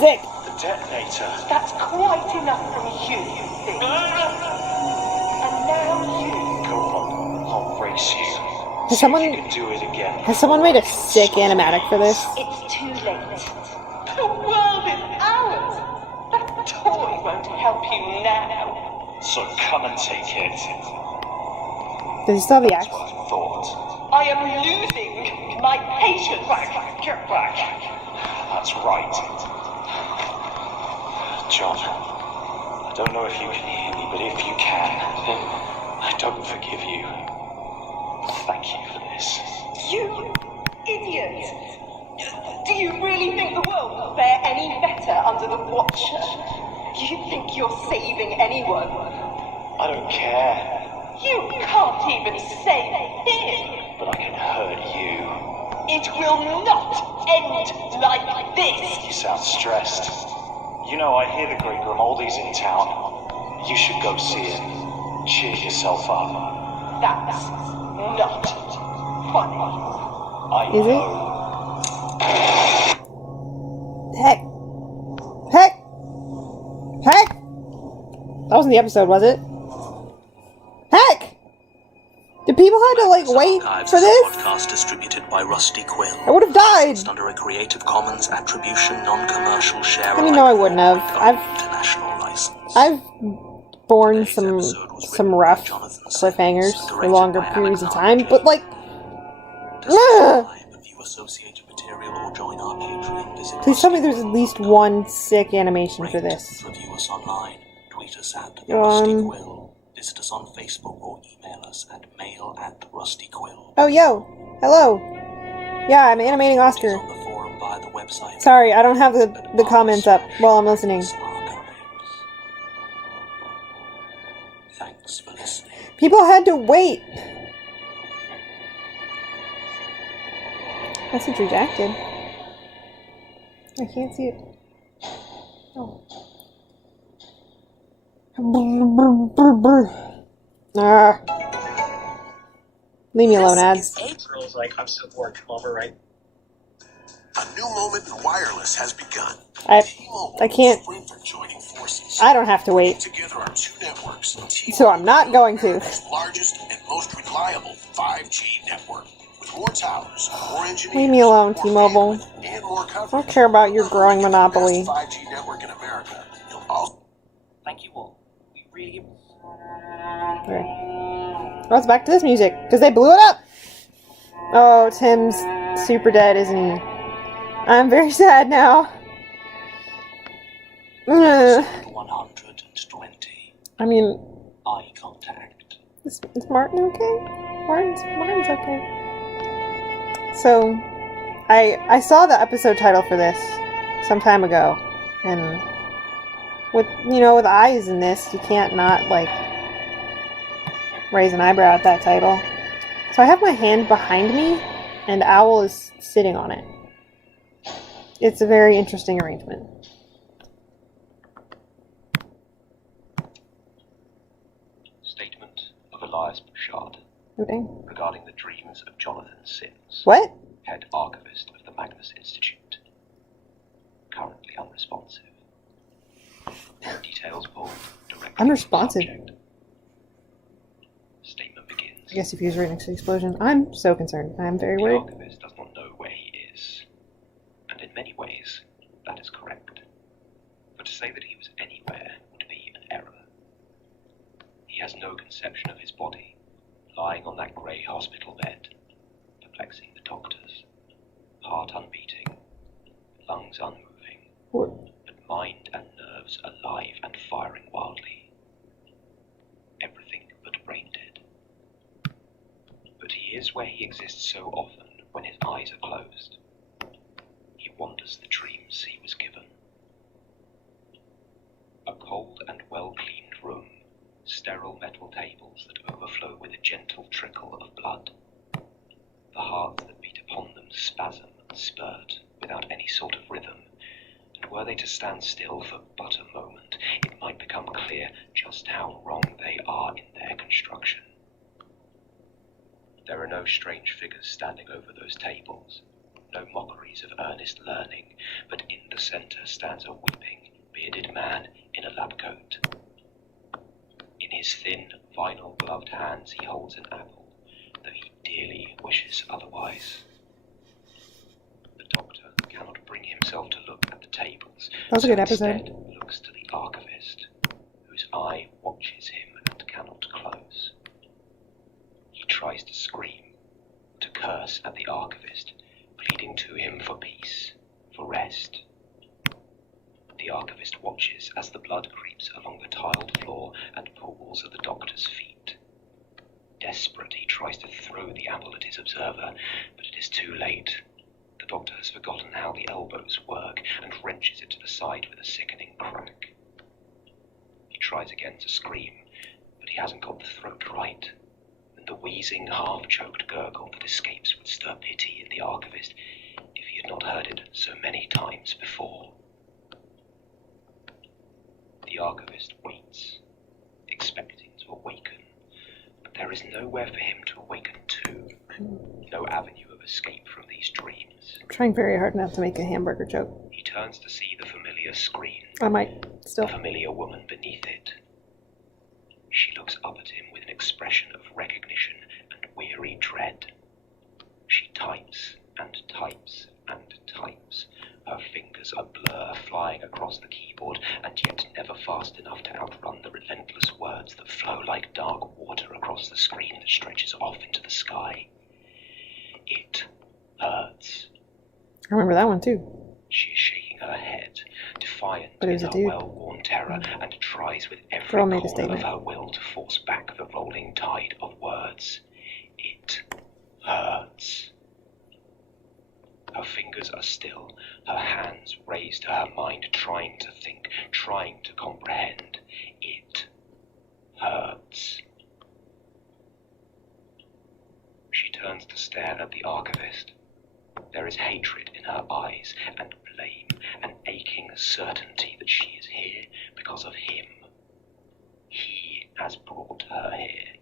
Sick! the detonator. That's quite enough from you, you think. And now you. Go on, I'll race you. Has See someone... if you can do it again. Has someone made a sick animatic for this? It's too late. The world is ours. That toy won't help you now. So come and take it. Does he still have the That's axe? what I thought. I am losing my patience. Get back. That's right. John, I don't know if you can hear me, but if you can, then I don't forgive you. Thank you for this. You idiot! Do you really think the world will fare any better under the Watcher? Do you think you're saving anyone? I don't care, You can't even save him! but I can hurt you. It will not end like this! You sound stressed. You know, I hear the great Grimaldi's in town. You should go see him. Cheer yourself up. That's not funny. I Is it? know. Heck. That wasn't the episode, was it? Heck! Did people have to, like, wait Archives for is a this? podcast distributed by Rusty Quill. I would have died! Licensed under a Creative Commons Attribution Non-Commercial Share I mean, no, I wouldn't have. International license. I've borne Today's some episode was written by rough Jonathan cliffhangers Sims and for directed longer by periods of Magnus time, but, like... To subscribe, view associated material, or join our Patreon, visit Please tell me there's at least one sick animation for Rate, this. Review us online. Tweet us at The Rusty Quill. Visit us on Facebook or email us at mail@rustyquill. Oh, yo! Hello! Yeah, I'm animating Oscar. On the forum via the website. Sorry, I don't have the comments up while I'm listening. Archives. Thanks for listening. People had to wait! Message redacted. I can't see it. Oh. Ah. Leave me alone, ads. Girl's like, I'm so bored, come over, right? A new moment in wireless has begun. I T-Mobile can't. and Sprint are joining forces. I don't have to wait. Together are two networks. So I'm not going to. America's largest and most reliable 5G network. With more towers, more engineers, Leave me alone, more T-Mobile. bandwidth, and more coverage. I don't care about your growing monopoly. The best 5G network in America. You'll also Thank you all. We really... Okay. Well, it's back to this music, because they blew it up! Oh, Tim's super dead, isn't he? I'm very sad now. Ugh. 120. I mean, Eye contact. is Martin okay? Martin's okay. So, I saw the episode title for this some time ago, and with eyes in this, you can't not, like, raise an eyebrow at that title. So I have my hand behind me, and Owl is sitting on it. It's a very interesting arrangement. Statement of Elias Bouchard Okay. regarding the dreams of Jonathan Sims, What? head archivist of the Magnus Institute. Currently unresponsive. Details pulled directly from Unresponsive? subject. Statement begins. I guess if he was right next to the explosion. I'm so concerned. I'm very The worried. archivist does not know where he is, and in many ways, that is correct. But to say that he was anywhere would be an error. He has no conception of his body, lying on that grey hospital bed, perplexing the doctors. Heart unbeating, lungs unmoving, What? but mind and nerves alive and firing wildly. Everything but brain dead. But he is where he exists so often when his eyes are closed. He wanders the dreams he was given. A cold and well-cleaned room, sterile metal tables that overflow with a gentle trickle of blood. The hearts that beat upon them spasm and spurt without any sort of rhythm, and were they to stand still for but a moment, it might become clear just how wrong they are in their construction. There are no strange figures standing over those tables, no mockeries of earnest learning, but in the center stands a weeping, bearded man in a lab coat. In his thin, vinyl-gloved hands he holds an apple, though he dearly wishes otherwise. The doctor cannot bring himself to look at the tables. That was a good episode. Instead looks to the archivist, whose eye watches him and cannot close. He tries to scream, to curse at the archivist, pleading to him for peace, for rest. The archivist watches as the blood creeps along the tiled floor and pools at the doctor's feet. Desperate, he tries to throw the apple at his observer, but it is too late. The doctor has forgotten how the elbows work and wrenches it to the side with a sickening crack. He tries again to scream, but he hasn't got the throat right, and the wheezing, half-choked gurgle that escapes would stir pity in the archivist if he had not heard it so many times before. The archivist waits, expecting to awaken, but there is nowhere for him to awaken to, no avenue of escape from these dreams. I'm trying very hard not to make a hamburger joke. He turns to see the familiar screen, I might still. the familiar woman beneath it. She looks up at him with an expression of recognition and weary dread. She types and types and types. Her fingers a blur, flying across the keyboard, and yet never fast enough to outrun the relentless words that flow like dark water across the screen that stretches off into the sky. It hurts. I remember that one too. She is shaking her head, defiant But it in was a her dude. well-worn terror, and tries with every Girl made a corner of statement. her will to force back the rolling tide of words. It hurts. Her fingers are still, her hands raised to her mind, trying to think, trying to comprehend. It hurts. She turns to stare at the archivist. There is hatred in her eyes, and blame, an aching certainty that she is here because of him. He has brought her here.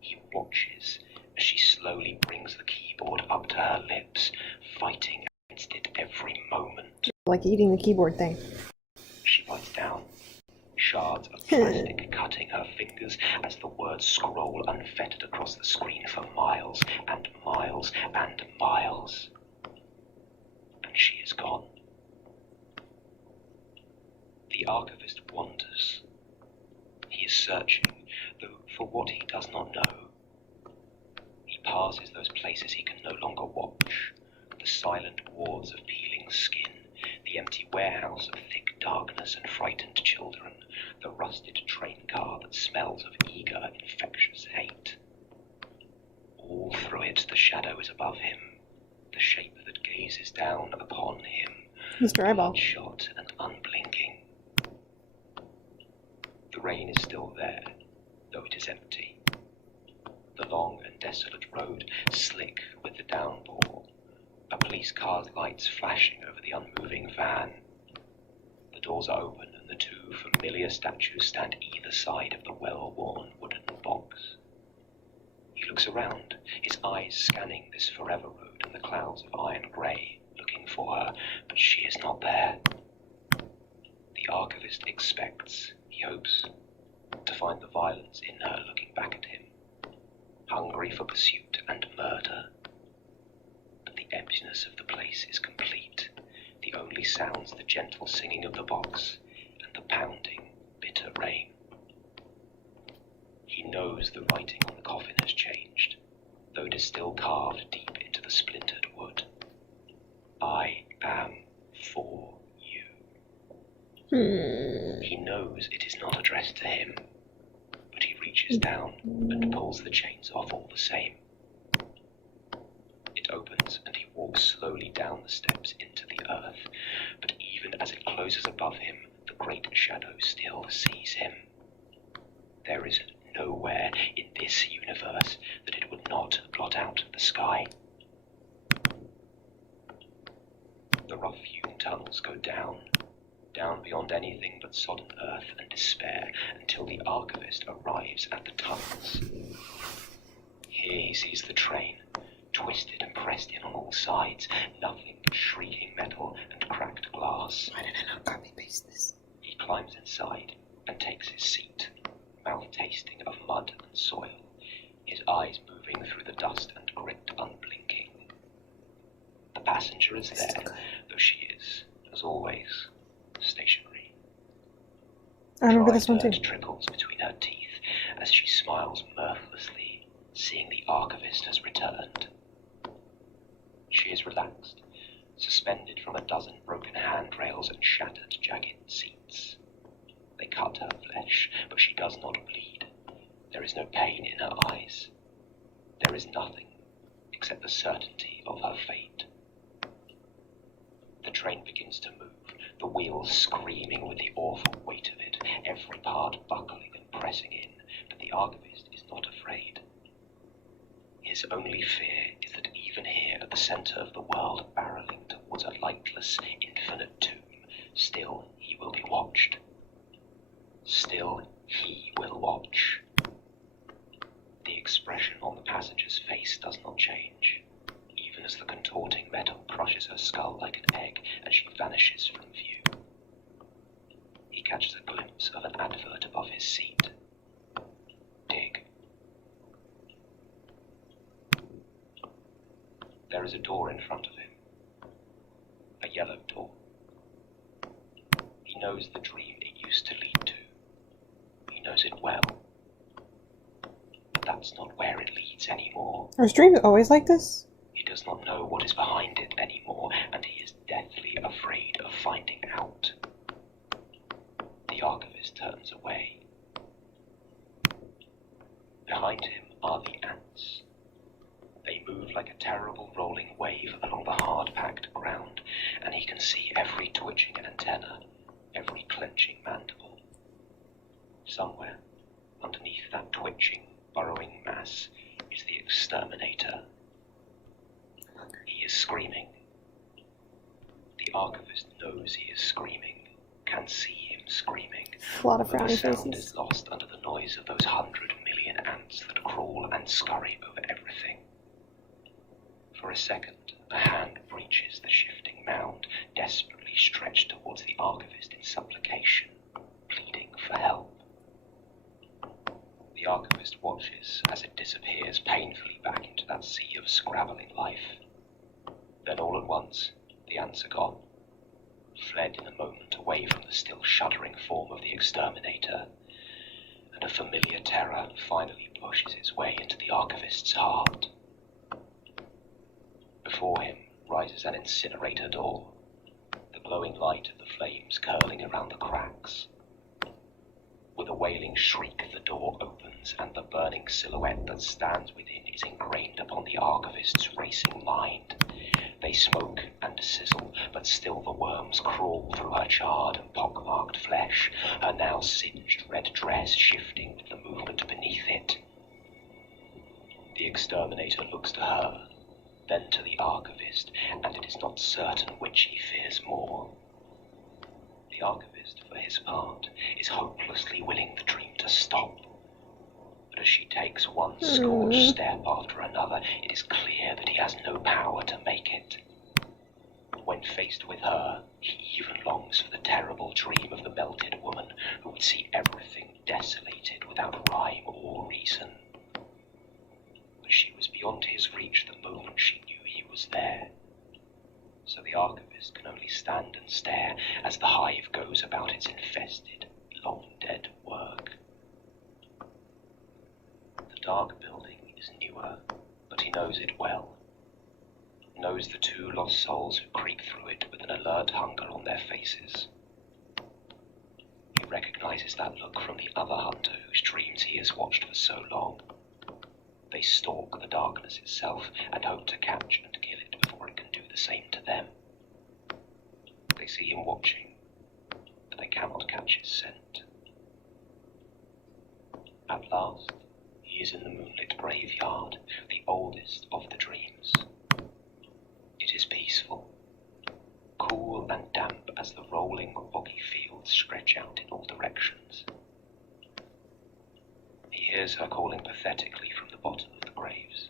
He watches as she slowly brings the keyboard up to her lips, fighting against it every moment. Like eating the keyboard thing. She bites down, shards of plastic cutting her fingers as the words scroll unfettered across the screen for miles and miles and miles. And she is gone. The archivist wanders. He is searching, though for what he does not know. He passes those places he can no longer watch, the silent wards of peeling skin, the empty warehouse of thick darkness and frightened children, the rusted train car that smells of eager, infectious hate. All through it the shadow is above him, the shape that gazes down upon him, Mr. Eyeball. bloodshot and unblinking. The rain is still there, though it is empty. The long and desolate road, slick with the downpour. A police car's lights flashing over the unmoving van. The doors are open and the two familiar statues stand either side of the well-worn wooden box. He looks around, his eyes scanning this forever road and the clouds of iron grey, looking for her, but she is not there. The archivist expects, he hopes, to find the violence in her looking back at him, hungry for pursuit and murder. But the emptiness of the place is complete. The only sounds the gentle singing of the box and the pounding, bitter rain. He knows the writing on the coffin has changed, though it is still carved deep splintered wood. I am for you. He knows it is not addressed to him, but he reaches down and pulls the chains off all the same. It opens and he walks slowly down the steps into the earth, but even as it closes above him, the great shadow still sees him. There is nowhere in this universe that it would not blot out the sky. The rough-hewn tunnels go down beyond anything but sodden earth and despair, until the archivist arrives at the tunnels. Here he sees the train, twisted and pressed in on all sides, nothing but shrieking metal and cracked glass. Why did I not copy-paste this? He climbs inside and takes his seat, mouth tasting of mud and soil, his eyes moving through the dust and grit unblinking. The passenger is there, though she is, as always, stationary. I remember this one Dry too. dirt trickles between her teeth as she smiles mirthlessly, seeing the archivist has returned. She is relaxed, suspended from a dozen broken handrails and shattered, jagged seats. They cut her flesh, but she does not bleed. There is no pain in her eyes. There is nothing except the certainty of her fate. The train begins to move, the wheels screaming with the awful weight of it, every part buckling and pressing in, but the archivist is not afraid. His only fear is that even here at the centre of the world, barreling towards a lightless, infinite tomb, still he will be watched. Still he will watch. The expression on the passenger's face does not change, even as the contorting metal crushes her skull like an egg and she vanishes from view. He catches a glimpse of an advert above his seat. Dig. There is a door in front of him. A yellow door. He knows the dream it used to lead to. He knows it well. But that's not where it leads anymore. Are streams always like this? He does not know what is behind it anymore, and he is deathly afraid of finding out. The archivist turns away. Behind him are the ants. They move like a terrible rolling wave along the hard-packed ground, and he can see every twitching antenna, every clenching mandible. Somewhere, underneath that twitching, burrowing mass, is the exterminator. He is screaming. The archivist knows he is screaming, can see him screaming. A lot of but the frowny sound faces. is lost under the noise of those 100 million ants that crawl and scurry over everything. For a second, a hand breaches the shifting mound, desperately stretched towards the archivist in supplication, pleading for help. The archivist watches as it disappears painfully back into that sea of scrabbling life. Then all at once, the ants are gone, fled in a moment away from the still shuddering form of the exterminator, and a familiar terror finally pushes its way into the archivist's heart. Before him rises an incinerator door, the glowing light of the flames curling around the cracks. With a wailing shriek, the door opens, and the burning silhouette that stands within is ingrained upon the archivist's racing mind. They smoke and sizzle, but still the worms crawl through her charred and pockmarked flesh, her now singed red dress shifting with the movement beneath it. The exterminator looks to her, then to the archivist, and it is not certain which he fears more. The archivist, for his part, is hopelessly willing the dream to stop. But as she takes one scorched step after another, it is clear that he has no power to make it. When faced with her, he even longs for the terrible dream of the melted woman who would see everything desolated without rhyme or reason. But she was beyond his reach the moment she knew he was there. So the archivist can only stand and stare as the hive goes about its infested, long-dead work. The dark building is newer, but he knows it well. knows the two lost souls who creep through it with an alert hunger on their faces. He recognizes that look from the other hunter whose dreams he has watched for so long. They stalk the darkness itself and hope to catch and kill it before it can do the same to them. They see him watching, but they cannot catch his scent. At last, he is in the moonlit graveyard, the oldest of the dreams. It is peaceful, cool and damp as the rolling, boggy fields stretch out in all directions. He hears her calling pathetically from the bottom of the graves,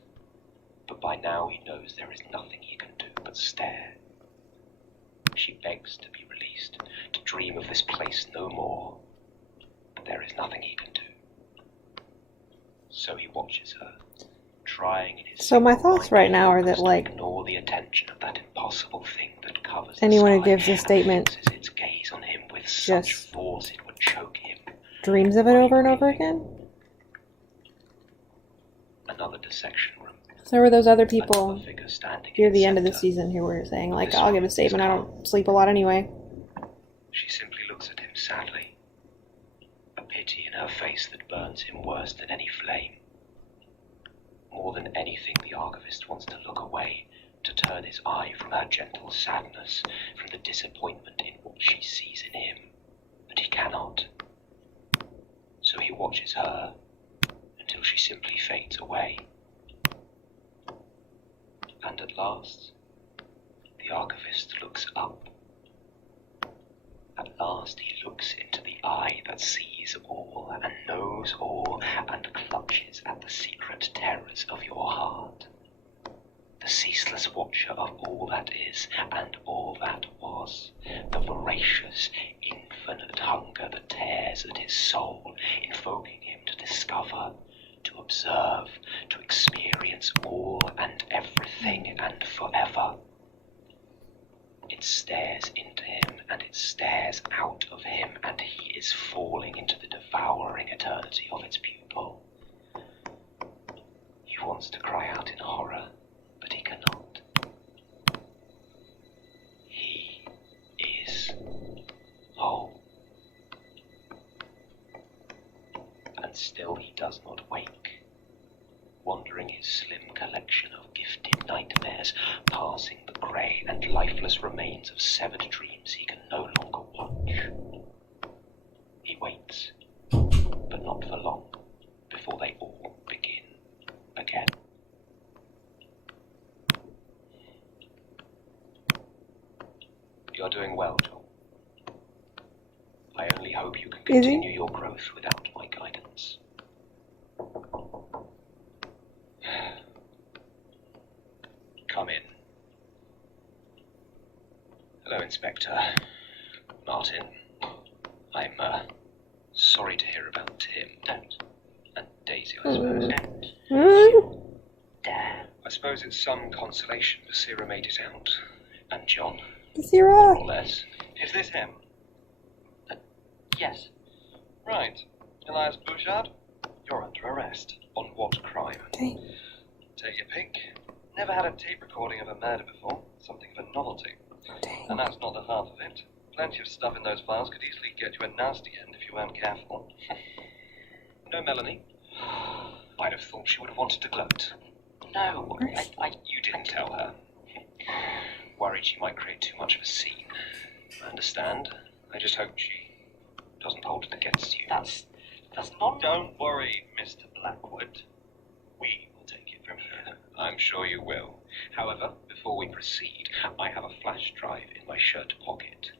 but by now he knows there is nothing he can do but stare. She begs to be released, to dream of this place no more, but there is nothing he can do. So he watches her, trying in his So my thoughts right now are that, to like, ignore the attention of that impossible thing that covers anyone the who sky gives a and statement fixes its gaze on him with such just force it would choke him. dreams of it over and over again. Another dissection room. So there were those other Another people figure standing near in the end of the center. season who were saying, like, This I'll give one a is statement, I calm. don't sleep a lot anyway. She simply looks at him sadly. A pity in her face that burns him worse than any flame. More than anything, the archivist wants to look away, to turn his eye from her gentle sadness, from the disappointment in what she sees in him. But he cannot. So he watches her until she simply fades away. And at last, the archivist looks up. At last he looks into the eye that sees all and knows all and clutches at the secret terrors of your heart. The ceaseless watcher of all that is and all that was. The voracious, infinite hunger that tears at his soul, invoking him to discover, to observe, to experience all and everything and forever. It stares into him, and it stares out of him, and he is falling into the devouring eternity of its pupil. He wants to cry out in horror, but he cannot. He is whole. And still he does not wake, wandering his slim collection of gifted nightmares, passing the grey and lifeless remains of severed dreams he can no longer watch. He waits, but not for long, before they all begin again. You're doing well, Joel. I only hope you can continue your growth without my guidance. Come in. Hello, Inspector. Martin. I'm, sorry to hear about Tim. Don't. And Daisy, I suppose. Don't. Dare. I suppose it's some consolation Basira made it out. And John. Basira! More or less. Is this him? Yes. Right. Elias Bouchard, you're under arrest. On what crime? Dang. Take your pick. Never had a tape recording of a murder before. Something of a novelty. Dang. And that's not the half of it. Plenty of stuff in those files could easily get you a nasty end if you weren't careful. No, Melanie. I'd have thought she would have wanted to gloat. No, You didn't tell her. Worried she might create too much of a scene. I understand. I just hope she doesn't hold it against you. that's not... Don't worry, Mr. Blackwood. We will take it from here. I'm sure you will. However, before we proceed, I have a flash drive in my shirt pocket.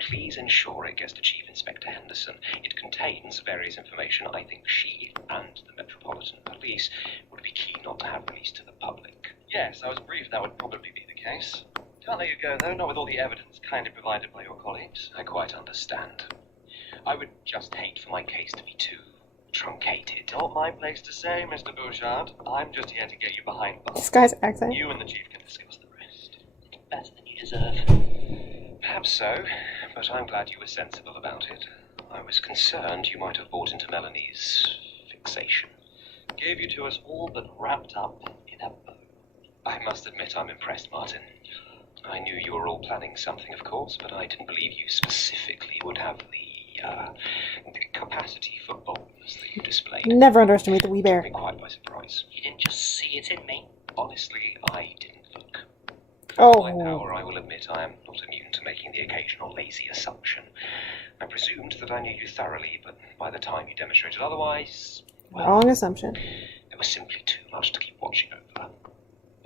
Please ensure it gets to Chief Inspector Henderson. It contains various information I think she and the Metropolitan Police would be keen not to have released to the public. Yes, I was briefed that would probably be the case. Can't let you go, though, not with all the evidence kindly provided by your colleagues. I quite understand. I would just hate for my case to be too truncated. Not my place to say, Mr. Bouchard. I'm just here to get you behind bars. This guy's accent. You and the Chief can discuss the rest. better than you deserve. Perhaps so, but I'm glad you were sensible about it. I was concerned you might have bought into Melanie's fixation. Gave you to us all but wrapped up in a bow. I must admit I'm impressed, Martin. I knew you were all planning something, of course, but I didn't believe you specifically would have the capacity for boldness that you displayed. Never underestimate the wee bear. Took me quite by surprise. You didn't just see it in me. Honestly, I didn't look. Oh. By power, I will admit I am not immune to making the occasional lazy assumption. I presumed that I knew you thoroughly, but by the time you demonstrated otherwise, well, Wrong assumption. there was simply too much to keep watching over.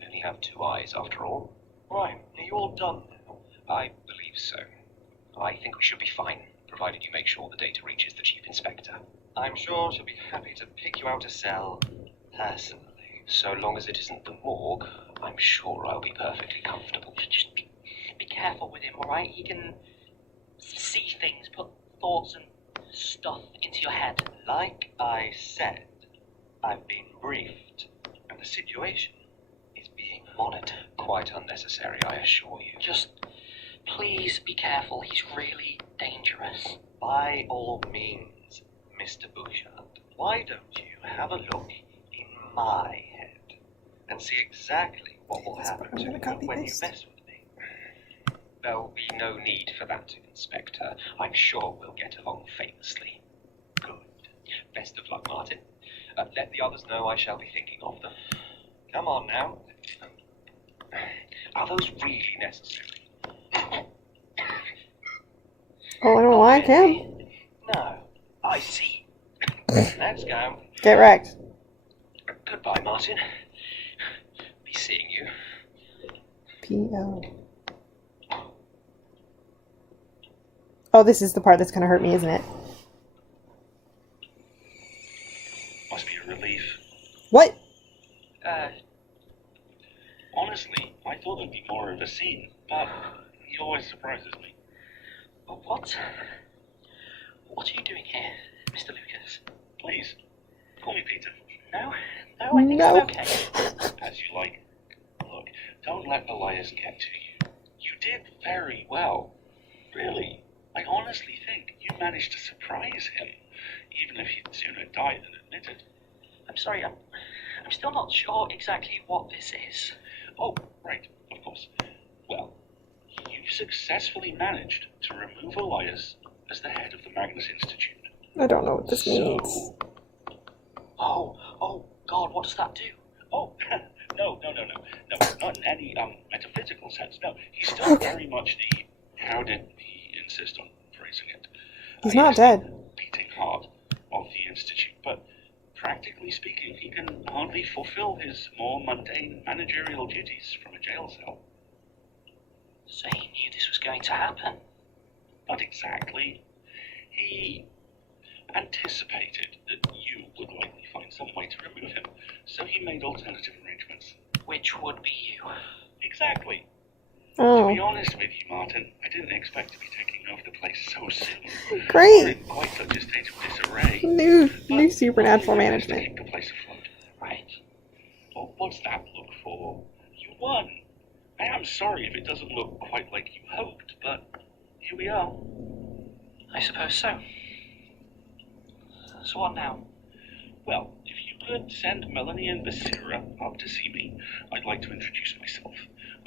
I only have 2 eyes, after all. Right, are you all done now? I believe so. I think we should be fine, provided you make sure the data reaches the Chief Inspector. I'm sure she'll be happy to pick you out a cell, personally. So long as it isn't the morgue, I'm sure I'll be perfectly comfortable. Just be careful with him, alright? He can see things, put thoughts and stuff into your head. Like I said, I've been briefed, and the situation is being monitored. Quite unnecessary, I assure you. Just please be careful. He's really dangerous. By all means, Mr. Bouchard, why don't you have a look in my head and see exactly what will happen to you when you mess with me? There'll be no need for that, Inspector. I'm sure we'll get along famously. Good. Best of luck, Martin. Let the others know I shall be thinking of them. Come on now. Are those really necessary? Oh, I don't like him. No, I see. Let's go. Get wrecked. Goodbye, Martin. Be seeing you. P.O. Oh, this is the part that's gonna hurt me, isn't it? Must be a relief. What? Honestly, I thought there'd be more of a scene, but he always surprises me. But what? What are you doing here, Mr. Lucas? Please, call me Peter. No, I think No. I'm okay. As you like. Look, don't let Elias get to you. You did very well. Really. I honestly think you managed to surprise him, even if he'd sooner die than admit it. I'm sorry, I'm still not sure exactly what this is. Oh, right, of course. Well, you successfully managed to remove Elias as the head of the Magnus Institute. I don't know what this means. Oh, God, what does that do? Oh, no, not in any metaphysical sense. No, he's still very much the, how did he insist on phrasing it? He's not dead. Beating heart of the Institute, but practically speaking, he can hardly fulfill his more mundane managerial duties from a jail cell. So he knew this was going to happen. Not exactly. He anticipated that you would likely find some way to remove him, so he made alternative arrangements. Which would be you. Exactly. Oh. To be honest with you, Martin, I didn't expect to be taking over the place so soon. Great. We're in quite such a state of disarray. New supernatural To management. keep the place afloat. Right. Well, what's that look for? You won. I am sorry if it doesn't look quite like you hoped, but here we are. I suppose so. So what now? Well, if you could send Melanie and Basira up to see me, I'd like to introduce myself.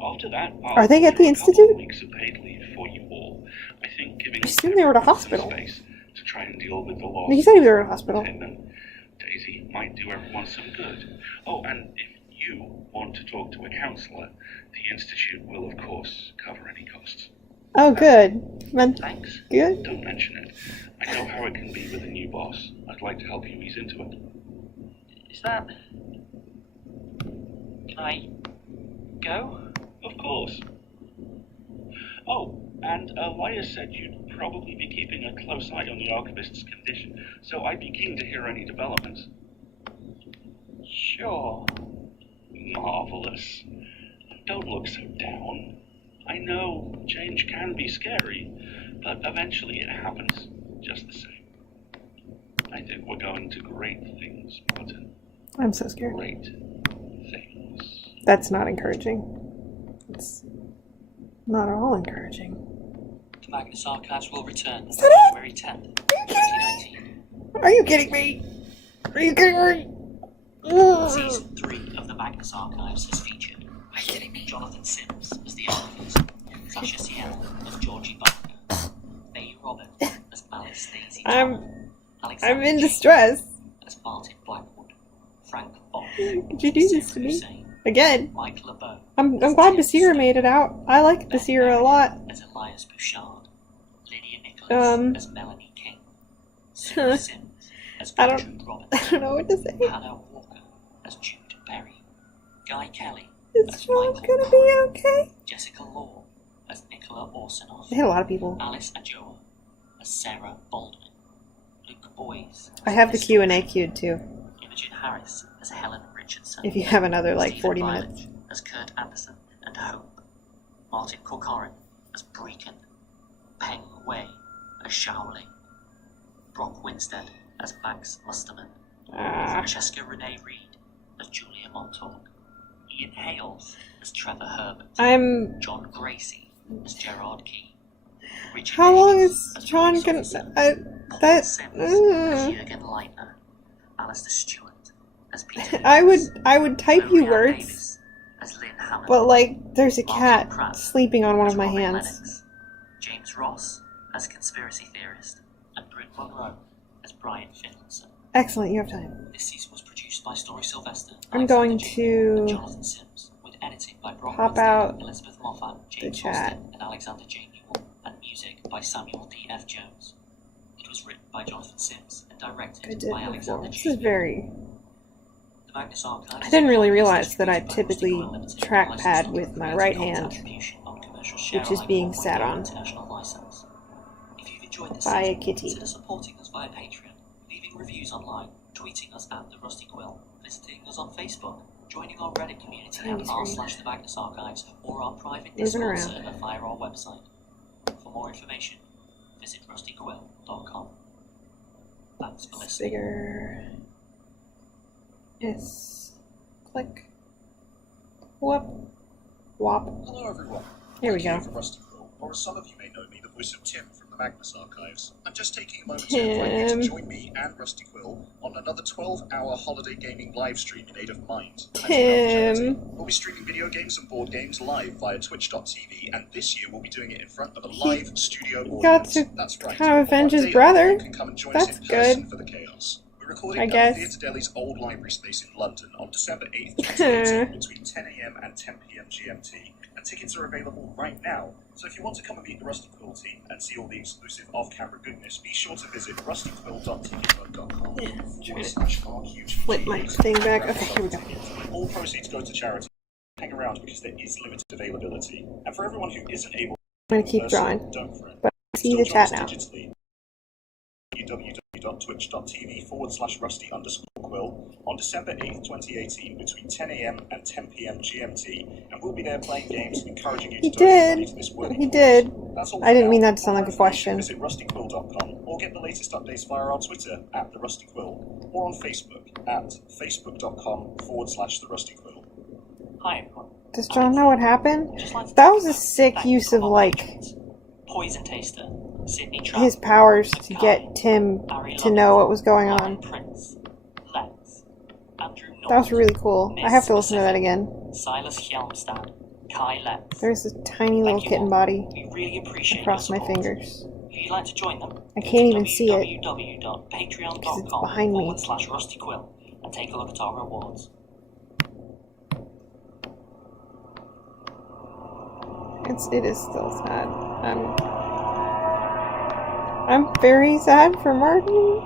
After that, Are they at the offer a couple Institute? of weeks of paid leave for you all. I think giving I assume they were at a some hospital. space to try and deal with the loss. He said they were at a hospital. And Daisy might do everyone some good. Oh, and if you want to talk to a counselor, the Institute will, of course, cover any costs. Oh, good. Thanks. Good. Don't mention it. I know how it can be with a new boss. I'd like to help you ease into it. Is that... Can I go? Of course. Oh, and Elias said you'd probably be keeping a close eye on the Archivist's condition, so I'd be keen to hear any developments. Sure. Marvelous. Don't look so down. I know change can be scary, but eventually it happens just the same. I think we're going to great things, Martin. I'm so scared. Great things. That's not encouraging. It's not at all encouraging. The Magnus Archives will return Is that it? January 10th, 2019. Are you kidding me? Are you kidding me? Season 3 of the Magnus Archives has featured Are you kidding me? Jonathan Sims as the archivist. Sasha Ciel as Georgie Barker. Faye Robert as Alice Daisy. I'm in distress. As Martin Blackwood. Frank Fox. Could you do this to me? Hussein, Again. Mike LeBeau. I'm glad Basira made it out. I like Basira a lot. As Elias Bouchard. Lydia Nicholas as Melanie King. Sue Sims as Gertrude Roberts. I don't know what to say. Hannah Walker as Jude Berry. Guy Kelly Is as Sean Michael gonna Crowe. be okay? Jessica Law as Nicola Orsinoff. They had a lot of people. Alice Ajoa as Sarah Baldwin. Luke Boyes. I have the Q&A queued too. Imogen Harris as Helen Richardson. If you have another like Stephen 40 Violet minutes. as Kurt Anderson and Hope. Martin Corcoran as Breakin. Peng Wei as Shaolin. Brock Winstead as Max Musterman. Francesca Renee Reed as Julia Montauk. Ian Hales as Trevor Herbert. John Gracie as Gerard Key. Richard How long Davies is as Sean police gonna... officer. Paul that... Sims as Jürgen Leitner. Alistair Stewart as Peter I Lewis. would type you Lorianne words, Davis as Lynn Hammond. but like there's a Martin cat Pratt sleeping on one as of my Robin hands. Lennox. James Ross as conspiracy theorist. And Bryn Monroe as Brian Finlayson. Excellent, you have time. This season was produced by Story Sylvester. I'm going Alexander Jacob, and to Jonathan Sims, with editing by Brock pop Winstead, out Elizabeth Moffat, James chat. Austin, and Alexander J. Newell, and music by Samuel D. F. Jones. It was written by Jonathan Sims and I directed did by before. Alexander This J. is very... The Magnus Archives I didn't really is realize that I distributed by typically Rusty Quill Limited, trackpad licensed with under my Creative right Commons hand, Attribution, non-commercial, which is share-alike being 4.0 sat on international license. If you've enjoyed this by a season, kitty. consider supporting us via Patreon, leaving reviews online, tweeting us at The Rusty Quill, visiting us on Facebook, joining our Reddit community Tiny at screen. r/the Magnus Archives, or our private Moving Discord around. server via our website. For more information, visit rustyquill.com. Thanks for listening. Bigger. Yes. Click. Whoop. Wop. Hello, everyone. Here we Mike here go. from Rusty Quill, or as some of you may know me, the voice of Tim from the Magnus Archives. I'm just taking a moment to invite you Tim. to join me and Rusty Quill on another 12-hour holiday gaming live stream in aid of Mind. Tim. We'll be streaming video games and board games live via twitch.tv, and this year we'll be doing it in front of a live studio got audience. to That's right. kind of avenge One his day brother. You can come and join us That's in person good. for the chaos. We're recording I at guess. Theatre Deli's old library space in London on December 8th, 2018, between 10 a.m. and 10 p.m. GMT. And tickets are available right now. So if you want to come and meet the Rusty Quill team and see all the exclusive off-camera goodness, be sure to visit rustyquill.tv.com/RQ. Flip my thing back. Okay, here we go. All proceeds go to charity. Hang around because there is limited availability. And for everyone who isn't able I'm gonna keep in person, drawing. don't fret. But I see the Still join chat us now. digitally. www.twitch.tv/rusty_quill on December 8th, 2018, between 10 a.m. and 10 p.m. GMT, and we'll be there playing games and encouraging you He to donate money did. to this worthy He cause. did. That's all I for didn't now. mean that to sound For like a more information, question. Visit rustyquill.com or get the latest updates via our Twitter at The Rusty Quill or on Facebook at facebook.com/TheRustyQuill. Hi everyone. Does John know what happened? Just like to That thank was you a for sick thank use you of for my like patrons. Poison Taster, Sydney Trapp, his powers to Mackay, get Tim Ari to know what was going Lauren on. Prince, Lenz, Andrew That was Norton, really cool. I have to listen to that Pacific, again. Silas Hjelmstad, Kai Lenz. There's a tiny little Thank you kitten all. body We really appreciate across your my support. fingers. If you'd like to join them, I go can't to even see it www.patreon.com behind me. /RustyQuill and take a look at our rewards. It is still sad. I'm very sad for Martin.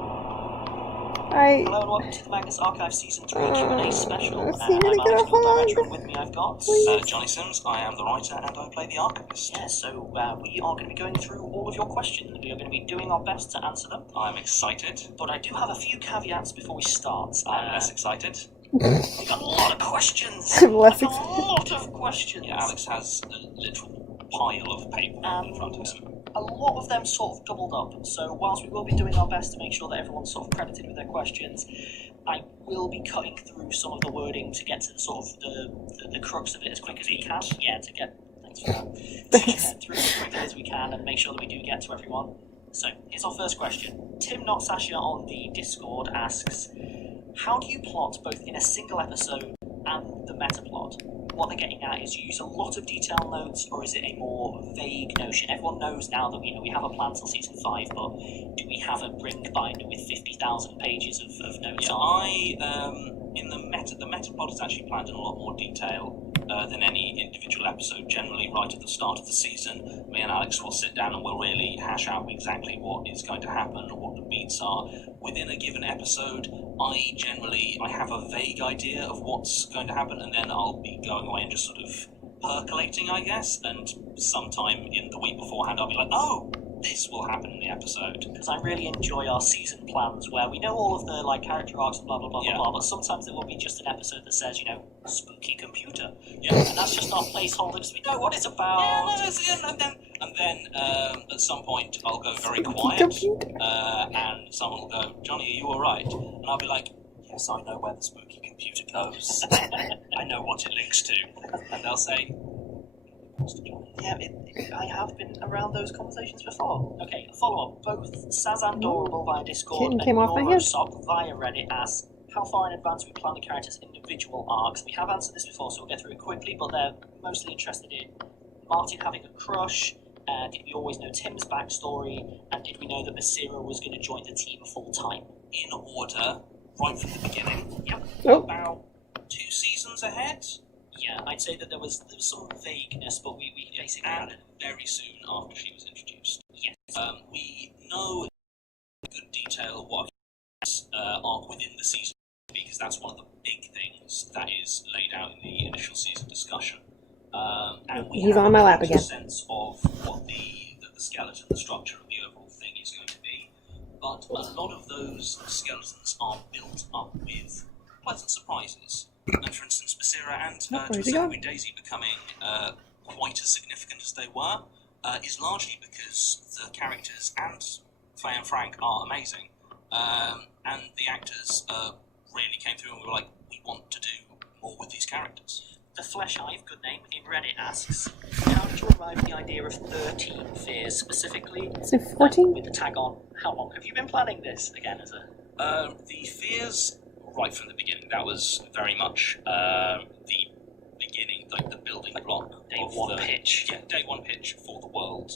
Hello and welcome to the Magnus Archives Season 3 Q&A special. Is he gonna I'm get a Alex, your director, hug? and with me I've got... Johnny Sims, I am the writer and I play the archivist. Yeah, so we are going to be going through all of your questions. We are going to be doing our best to answer them. I'm excited. But I do have a few caveats before we start. I'm less excited. We've got a lot of questions. I'm less Like, excited. a lot of questions. Yeah, Alex has a literal pile of paper in front of him. A lot of them sort of doubled up, so whilst we will be doing our best to make sure that everyone's sort of credited with their questions, I will be cutting through some of the wording to get to the sort of the crux of it as quick as we can. Yeah, to get thanks for that. To get through as quickly as we can and make sure that we do get to everyone. So here's our first question. Tim Not Sasha on the Discord asks, how do you plot both in a single episode and the meta plot? what they're getting at is you use a lot of detail notes, or is it a more vague notion? Everyone knows now that we have a plan till season 5, but do we have a ring binder with 50,000 pages of notes on? In the meta plot is actually planned in a lot more detail than any individual episode. Generally, right at the start of the season, me and Alex will sit down and we'll really hash out exactly what is going to happen, what the beats are. Within a given episode, I have a vague idea of what's going to happen, and then I'll be going away and just sort of percolating, I guess, and sometime in the week beforehand I'll be like, oh, this will happen in the episode. Because I really enjoy our season plans where we know all of the character arcs and blah blah blah blah blah, but sometimes there will be just an episode that says, spooky computer. Yeah. And that's just our placeholder because we know what it's about. And then at some point I'll go very quiet, and someone will go, Johnny, are you alright? And I'll be like, yes, I know where the spooky computer goes. I know what it links to. And they'll say, yeah, I have been around those conversations before. Okay, follow up. Both Saz and Dorable via Discord and Norosop via Reddit ask, how far in advance do we plan the characters' individual arcs? We have answered this before, so we'll get through it quickly, but they're mostly interested in Martin having a crush, did we always know Tim's backstory, and did we know that Basira was going to join the team full-time? In order, right from the beginning. Yep. About 2 seasons ahead. Yeah, I'd say that there was some vagueness, but we basically and very soon after she was introduced. Yes. We know in good detail what arc within the season, because that's one of the big things that is laid out in the initial season discussion. And we He's have on my lap again. A sense of what the skeleton, the structure of the overall thing is going to be. But a lot of those skeletons are built up with pleasant surprises. And for instance, Basira and to a certain degree Daisy becoming quite as significant as they were is largely because the characters and Faye and Frank are amazing. And the actors really came through and we were like, we want to do more with these characters. The Flesh Hive, good name, in Reddit asks, how did you arrive at the idea of 13 fears specifically? Is it 14? With the tag on, how long have you been planning this again as a... The fears, right from the beginning, that was very much the beginning, like the building block. Day one pitch. Yeah, day one pitch for the world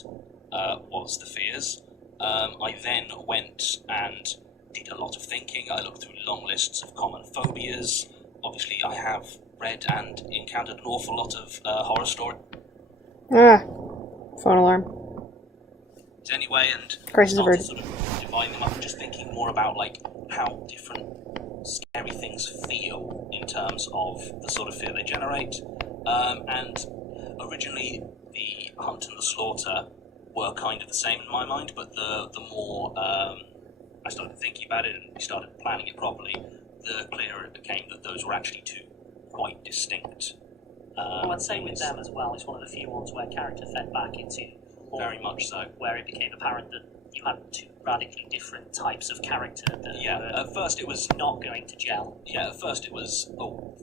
was the fears. I then went and did a lot of thinking. I looked through long lists of common phobias. Obviously, I have read and encountered an awful lot of horror stories. Phone alarm. Anyway, and started sort of dividing them up and just thinking more about how different scary things feel in terms of the sort of fear they generate. And originally, the hunt and the slaughter were kind of the same in my mind, but the more I started thinking about it and we started planning it properly, the clearer it became that those were actually two quite distinct. Well, I'd say with them as well, it's one of the few ones where character fed back into very much so, where it became apparent that you had two radically different types of character that at first it was not going to gel. Yeah, at first it was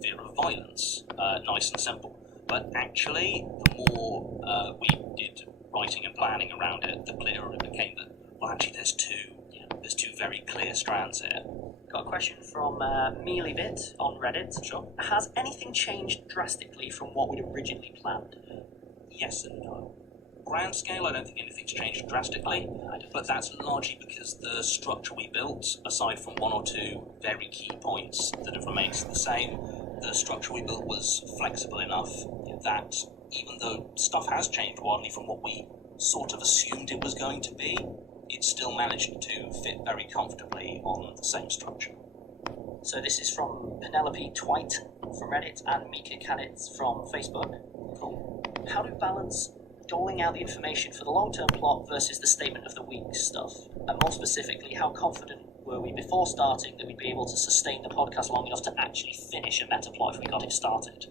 fear of violence, nice and simple. But actually, the more we did writing and planning around it, the clearer it became that, well, actually there's two very clear strands here. Got a question from Mealybit on Reddit. Sure. Has anything changed drastically from what we'd originally planned? Yes and no. Grand scale, I don't think anything's changed drastically, but that's largely because the structure we built, aside from one or two very key points that have remained the same, the structure we built was flexible enough that even though stuff has changed wildly from what we sort of assumed it was going to be, it still managed to fit very comfortably on the same structure. So this is from Penelope Twite from Reddit and Mika Canitz from Facebook. Cool. How do you balance doling out the information for the long-term plot versus the statement of the week stuff? And more specifically, how confident were we before starting that we'd be able to sustain the podcast long enough to actually finish a meta plot if we got it started?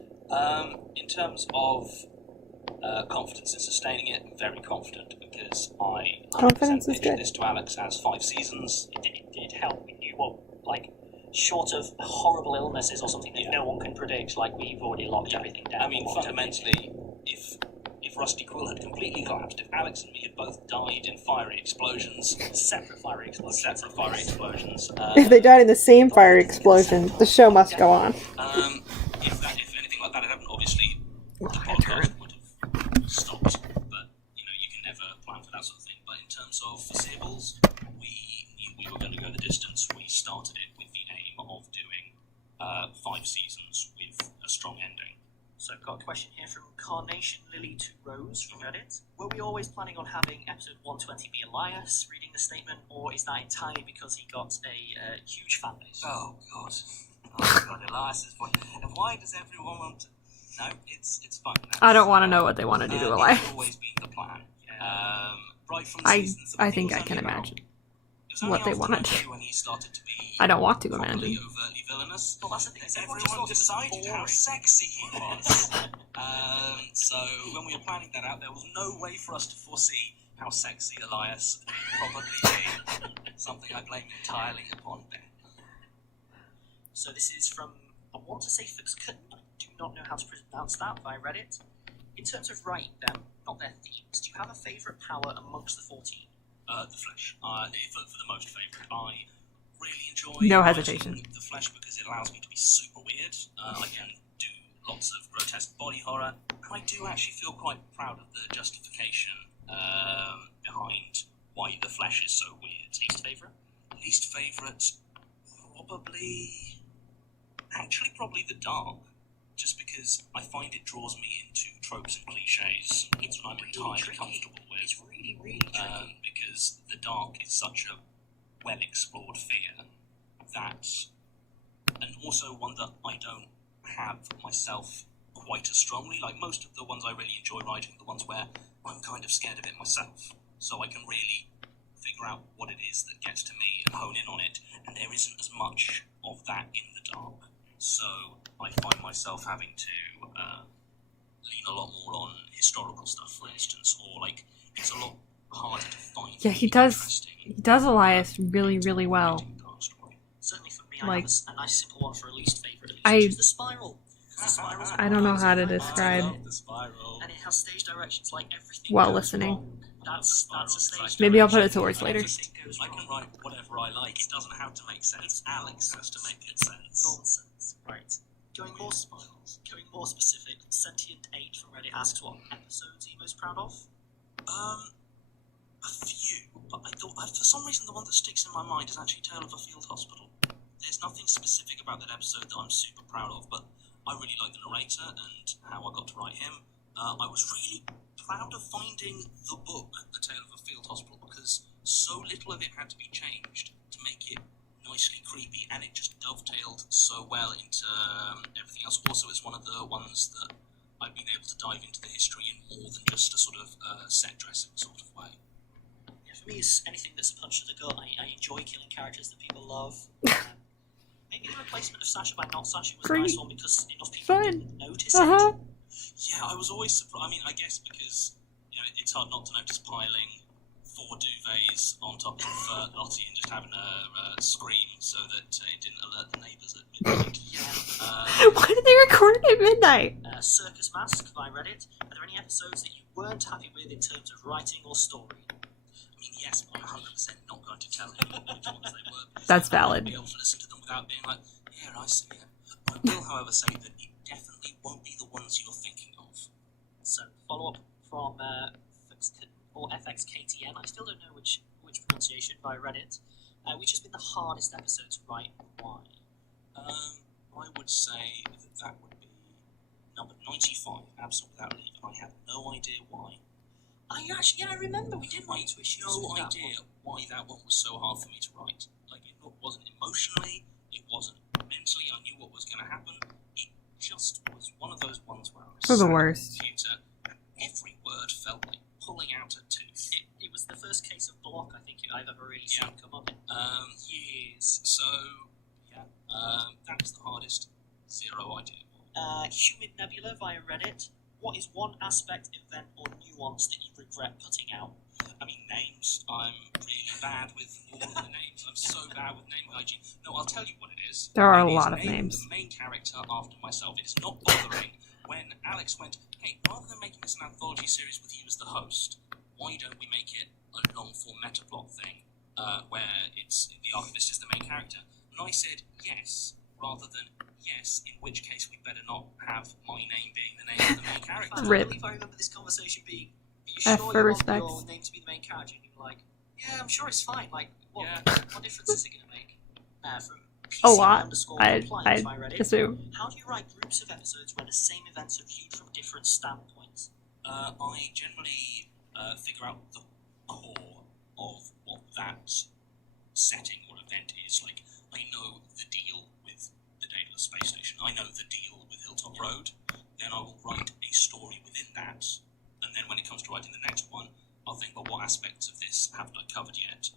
In terms of confidence in sustaining it, very confident, because I 100% pitched this to Alex as 5 seasons. It did help. We knew what, short of horrible illnesses or something that no one can predict, we've already locked everything down. I mean, fundamentally, if Rusty Quill had completely collapsed, if Alex and me had both died in fiery explosions, separate fiery explosions, if they died in the same fiery explosion, the show must go on. If anything like that had happened, obviously Well, the my podcast turn. would have stopped. But you can never plan for that sort of thing. But in terms of foreseeables, we knew we were going to go the distance. We started it with the aim of doing 5 seasons with a strong ending. So I've got a question here from Carnation Lily to Rose from Reddit. Were we always planning on having episode 120 be Elias reading the statement, or is that entirely because he got a huge fan base? Oh god, Elias's voice. And why does everyone want to... No, it's fine. I don't want to know what they want to do to Elias. It's always been the plan. Right from I seasons that think I was can only about- imagine it was only what they after want to Matthew do. when he started to be I don't want to properly imagine. overtly villainous. Well, that's the thing. Everyone Everyone just thought it was decided how boring. sexy he was. So when we were planning that out, there was no way for us to foresee how sexy Elias would probably be. Something I blame entirely upon Ben. So this is from, I want to say Fixkitten, I do not know how to pronounce that, but I read it. In terms of writing them, not their themes, do you have a favourite power amongst the 14? The Flesh. For the most favourite. I really enjoy No writing hesitation. The Flesh because it allows me to be super weird. I can do lots of grotesque body horror. And I do actually feel quite proud of the justification behind why the Flesh is so weird. Least favourite? Least favourite, probably the Dark. Just because I find it draws me into tropes and cliches. It's what I'm entirely comfortable with. It's really, really tricky. Because the Dark is such a well-explored fear that, and also one that I don't have myself quite as strongly. Like most of the ones I really enjoy writing, the ones where I'm kind of scared of it myself, so I can really figure out what it is that gets to me and hone in on it, and there isn't as much of that in the Dark. So I find myself having to lean a lot more on historical stuff, for instance, or like it's a lot harder to find. Yeah, he does Elias really, really well. Certainly for me, Like- I have a nice simple one for a least favourite, at least, I- which is the Spiral. The Spiral's I don't know how to I describe. love the Spiral. and it has stage directions like everything While goes listening. wrong. That's a stage Maybe I'll put direction. it to words later. Everything goes I can wrong. write whatever I like. It doesn't have to make sense. Alex has to make it sense. Nonsense. Right. Going more specific, Sentient 8 from Reddit asks what episodes are you most proud of? A few, but I thought for some reason the one that sticks in my mind is actually Tale of a Field Hospital. There's nothing specific about that episode that I'm super proud of, but I really like the narrator and how I got to write him. I was really proud of finding the book, A Tale of a Field Hospital, because so little of it had to be changed to make it nicely creepy, and it just dovetailed so well into everything else. Also, it's one of the ones that I've been able to dive into the history in more than just a sort of set dressing sort of way. Yeah, for me, it's anything that's a punch to the gut. I enjoy killing characters that people love. Maybe the replacement of Sasha by not Sasha was a nice one because enough people Fun. didn't notice Uh-huh. it. Yeah, I was always surprised. I mean, I guess because it's hard not to notice piling 4 duvets on top of Lottie and just having a scream so that it didn't alert the neighbours at midnight. Why did they record it at midnight? Circus Mask by Reddit. Are there any episodes that you weren't happy with in terms of writing or story? I mean, yes, but I'm 100% not going to tell you which ones they were. That's I valid. won't be able to listen to them without being like, yeah, I see it. I will, however, say that it definitely won't be the ones you're thinking of. So, follow up from or FXKTN. I still don't know which pronunciation by Reddit. Which has been the hardest episode to write and why? I would say that would be number 95, Absol Without Leave, and I have no idea why. I remember we did run into issues No with that idea one. why that one was so hard for me to write. Like, it wasn't emotionally, it wasn't mentally, I knew what was going to happen. It just was one of those ones where I was For the sat at worst. computer, and every word felt like pulling out a tooth. It was the first case of block I think I've ever really seen come up in years. So, yeah, that was the hardest. Zero idea. Humid Nebula via Reddit. What is one aspect, event, or nuance that you regret putting out? I mean, names. I'm really bad with all of the names. I'm so bad with name hygiene. No, I'll tell you what it is. There are a It is lot of name names. the main character after myself. It's not bothering when Alex went, hey, rather than making this an anthology series with you as the host, why don't we make it a long-form metaplot thing where it's the Archivist is the main character? And I said, yes, rather than yes, in which case we better not have my name being the name of the main character. Rip. I believe I remember this conversation being, are you F sure for you respects. want your name to be the main character? And you're like, yeah, I'm sure it's fine. Like, what, Yeah. what difference is it going to make? From A PC lot. underscore I compliance, if I read it. assume. How do you write groups of episodes where the same events are viewed from different standpoints? I generally figure out the core of what that setting or event is. Like, I know the deal with the Daedalus space station. I know the deal with Hilltop Road. Then I will write a story within that. And then when it comes to writing the next one, I'll think, well, what aspects of this haven't I covered yet?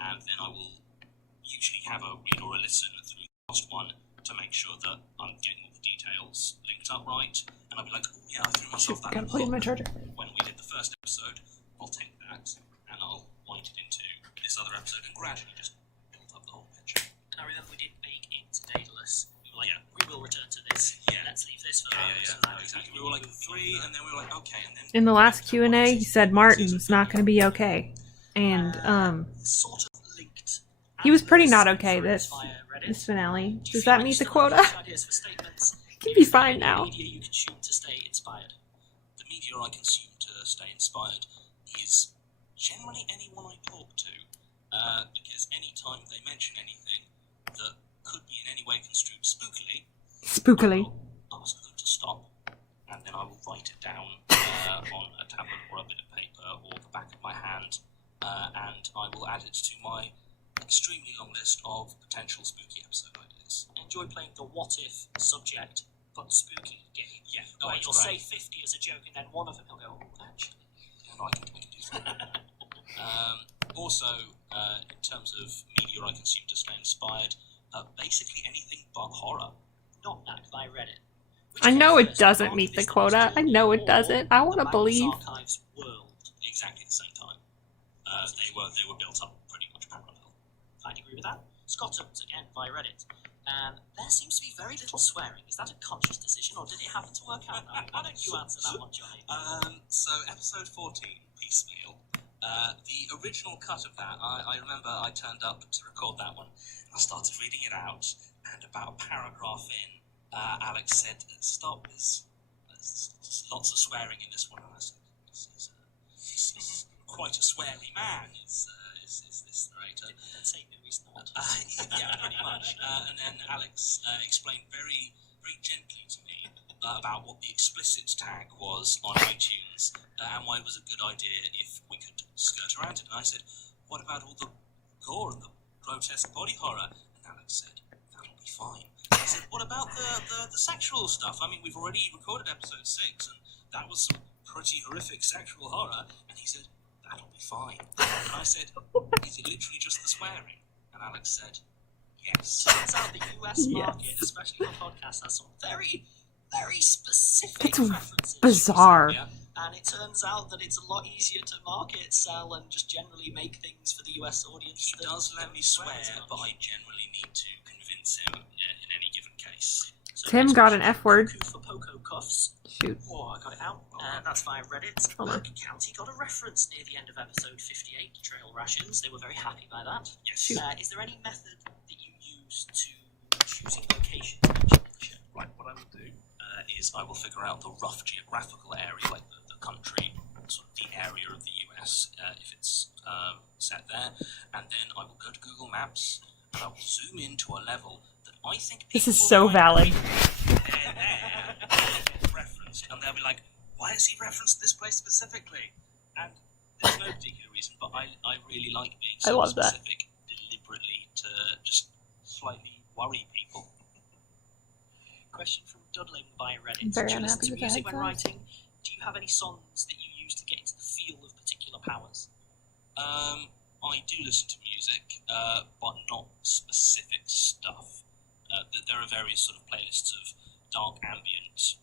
And then I will usually have a read or a listen through the last one to make sure that I'm getting all the details linked up right. And I'll be like, oh yeah, I threw myself that Gotta plug in my charger. when we did the first episode. I'll take that and I'll wind it into this other episode and gradually just build up the whole picture. And I remember we did bake into Daedalus. We were like, Yeah. we will return to this. Yeah. Let's leave this for Yeah, that. yeah, So no, exactly. We were like 3, and then we were like, okay, and then In the last Q&A, he said Martin's not going to be okay. And, sort of linked. he was pretty not and okay threads this via Reddit. this finale. Do you Does feel that like meet you the still have quota? fresh ideas for statements? It can Is be there fine any now. media you consume to stay inspired? the media I consume to stay inspired is generally anyone I talk to, because any time they mention anything that could be in any way construed spookily, Spookily. I'll ask them to stop, and then I will write it down on a tablet or a bit of paper or the back of my hand, and I will add it to my extremely long list of potential spooky episode ideas. I enjoy playing the what if subject but spooky game. Yeah, Where it's you'll say great. 50 as a joke and then one of them will go, oh, actually. And I can do that. Also, in terms of media I consume to stay inspired, basically anything but horror. Not that by Reddit. Which I know came it first, doesn't Mark, meet is the the quota. most I know it or doesn't. I want the to Magnus believe. Archives world. Exactly at the same time. They were built up pretty much parallel. I'd agree with that. Scotland, again, via Reddit. There seems to be very little swearing. Is that a conscious decision, or did it happen to work out? Why don't you answer that one, Johnny? So episode 14, Piecemeal. The original cut of that, I remember I turned up to record that one. I started reading it out, and about a paragraph in, Alex said, stop, there's lots of swearing in this one. And I said, he's quite a sweary man, is this narrator. Let's say no, he's not. Yeah, pretty much. And then Alex explained very, very gently to me about what the explicit tag was on iTunes and why it was a good idea if we could skirt around it. And I said, what about all the gore and the grotesque body horror? And Alex said, that'll be fine. I said, what about the sexual stuff? I mean, we've already recorded episode 6 and that was some pretty horrific sexual horror. And he said, that'll be fine. And I said, is it literally just the swearing? And Alex said, yes. Turns out the US market, Yes. especially for podcasts, has some very, very specific It's preferences. bizarre. Yeah. And it turns out that it's a lot easier to market, sell, and just generally make things for the US audience. He does let me swear, but I generally need to convince him in any given case. So Tim next got an question, F word. Cuckoo for Poco Cuffs. Shoot. Oh, I got it out. That's via Reddit. Hold on. Burke County got a reference near the end of episode 58, Trail Rations. They were very happy by that. Yes. Is there any method that you use to choosing location? Right, what I will do is I will figure out the rough geographical area, like the country, sort of the area of the US, if it's set there, and then I will go to Google Maps and I will zoom in to a level that I think This people is so will valid. find there referenced, and they'll be like, why has he referenced this place specifically? And there's no particular reason, but I really like being I so love that. specific deliberately to just slightly worry people. Question from Dudley via Reddit. I'm very Do you listen unhappy to with the music when headphones. writing? Do you have any songs that you use to get into the feel of particular powers? I do listen to music, but not specific stuff. There are various sort of playlists of dark ambient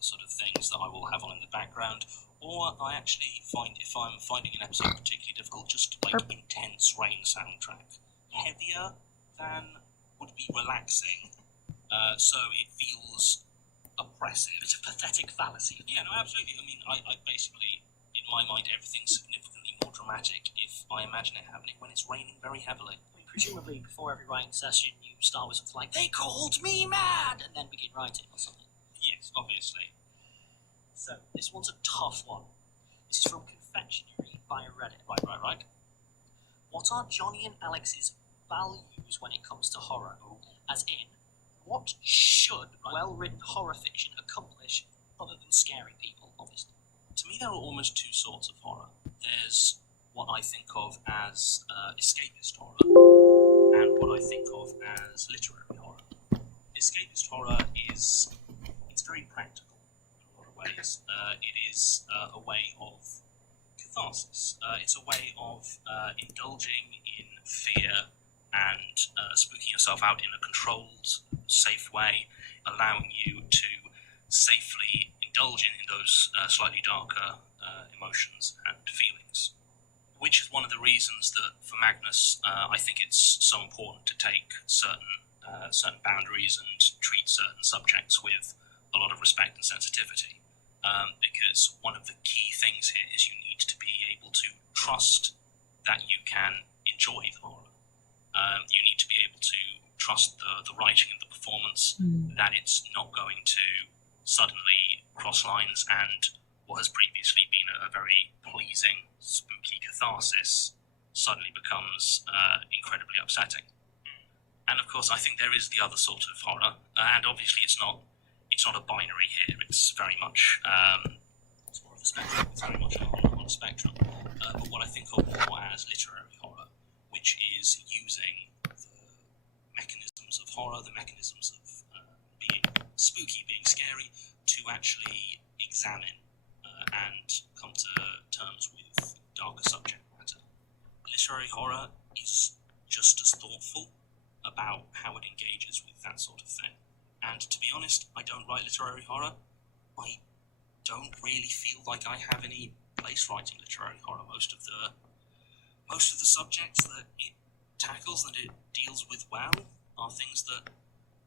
sort of things that I will have on in the background, or I actually find if I'm finding an episode particularly difficult, just like intense rain soundtrack, heavier than would be relaxing, so it feels oppressive. It's a pathetic fallacy. Yeah, no, absolutely. I mean, I basically, in my mind, everything's significantly more dramatic if I imagine it happening when it's raining very heavily. I mean, presumably, before every writing session, you start with something like, "They called me mad," and then begin writing or something. Yes, obviously. So, this one's a tough one. This is from Confectionery by Reddit. Right. What are Johnny and Alex's values when it comes to horror? As in, what should well-written horror fiction accomplish other than scaring people, obviously? To me, there are almost two sorts of horror. There's what I think of as escapist horror, and what I think of as literary horror. Escapist horror it's very practical in a lot of ways. It is a way of catharsis. It's a way of indulging in fear and spooking yourself out in a controlled, safe way, allowing you to safely indulge in those slightly darker emotions and feelings. Which is one of the reasons that for Magnus, I think it's so important to take certain boundaries and treat certain subjects with a lot of respect and sensitivity. Because one of the key things here is you need to be able to trust that you can enjoy the horror. You need to be able to trust the writing and the performance, that it's not going to suddenly cross lines and what has previously been a very pleasing, spooky catharsis suddenly becomes incredibly upsetting. And of course, I think there is the other sort of horror, and obviously it's not a binary here. It's very much it's more of a spectrum. It's very much on a spectrum. But what I think of more as literary horror, which is using the mechanisms of horror, the mechanisms of being spooky, being scary, to actually examine and come to terms with darker subject matter. Literary horror is just as thoughtful about how it engages with that sort of thing. And to be honest, I don't write literary horror. I don't really feel like I have any place writing literary horror. Most of the subjects that it tackles, that it deals with well, are things that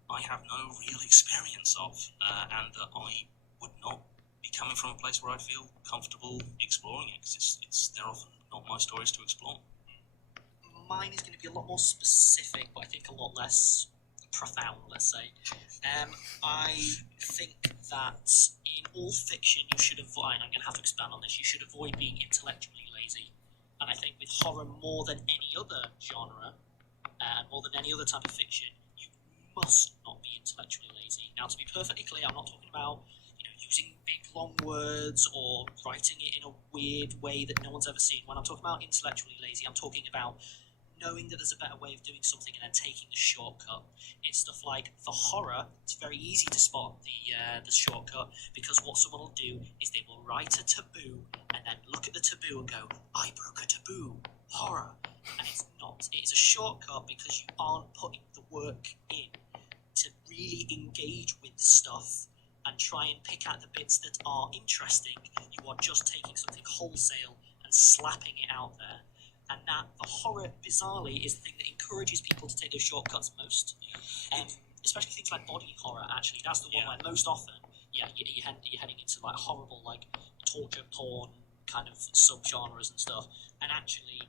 I have no real experience of, and that I would not be coming from a place where I feel comfortable exploring it, because they're often not my stories to explore. Mine is going to be a lot more specific, but I think a lot less profound, let's say. I think that in all fiction you should avoid, I'm going to have to expand on this, you should avoid being intellectually lazy. And I think with horror more than any other genre, and more than any other type of fiction, you must not be intellectually lazy. Now, to be perfectly clear, I'm not talking about using big long words or writing it in a weird way that no one's ever seen. When I'm talking about intellectually lazy, I'm talking about knowing that there's a better way of doing something and then taking the shortcut. It's stuff like, for horror, it's very easy to spot the shortcut, because what someone will do is they will write a taboo and then look at the taboo and go, I broke a taboo, horror. And it's not. It's a shortcut because you aren't putting the work in to really engage with the stuff and try and pick out the bits that are interesting. You are just taking something wholesale and slapping it out there. And that, the horror, bizarrely, is the thing that encourages people to take those shortcuts most. Especially things like body horror, actually. That's the one where most often, you're heading into like horrible, like torture porn kind of subgenres and stuff. And actually,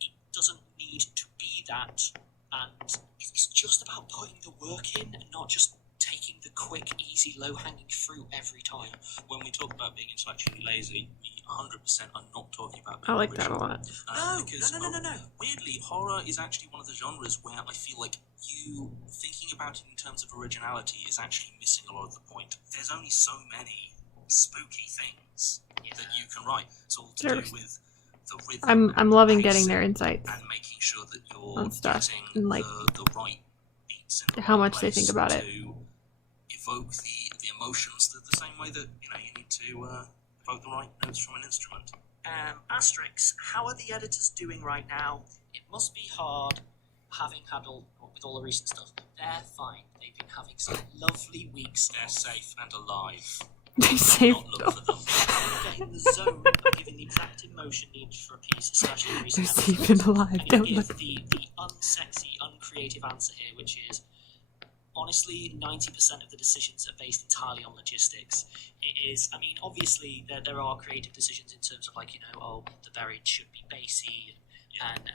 it doesn't need to be that. And it's just about putting the work in and not just taking the quick, easy, low-hanging fruit every time. When we talk about being intellectually lazy, we 100% are not talking about I being like original. that a lot. No. Weirdly, horror is actually one of the genres where I feel like you thinking about it in terms of originality is actually missing a lot of the point. There's only so many spooky things that you can write. It's all to do with the rhythm. I'm loving getting their insights and making sure that you're on stuff getting and like the right beats in the how right much they think place about to it. evoke the emotions the same way that you need to evoke the right notes from an instrument. Asterix, how are the editors doing right now? It must be hard having had with all the recent stuff. They're fine. They've been having some lovely weeks. They're safe and alive. They saved Not look for them. Get in the zone of giving the exact emotion needed for a piece, especially in recent They're safe episodes. and alive. I'm Don't going look. to give the unsexy, uncreative answer here, which is, honestly, 90% of the decisions are based entirely on logistics. It is, I mean, obviously, there are creative decisions in terms of, like, the buried should be bassy, And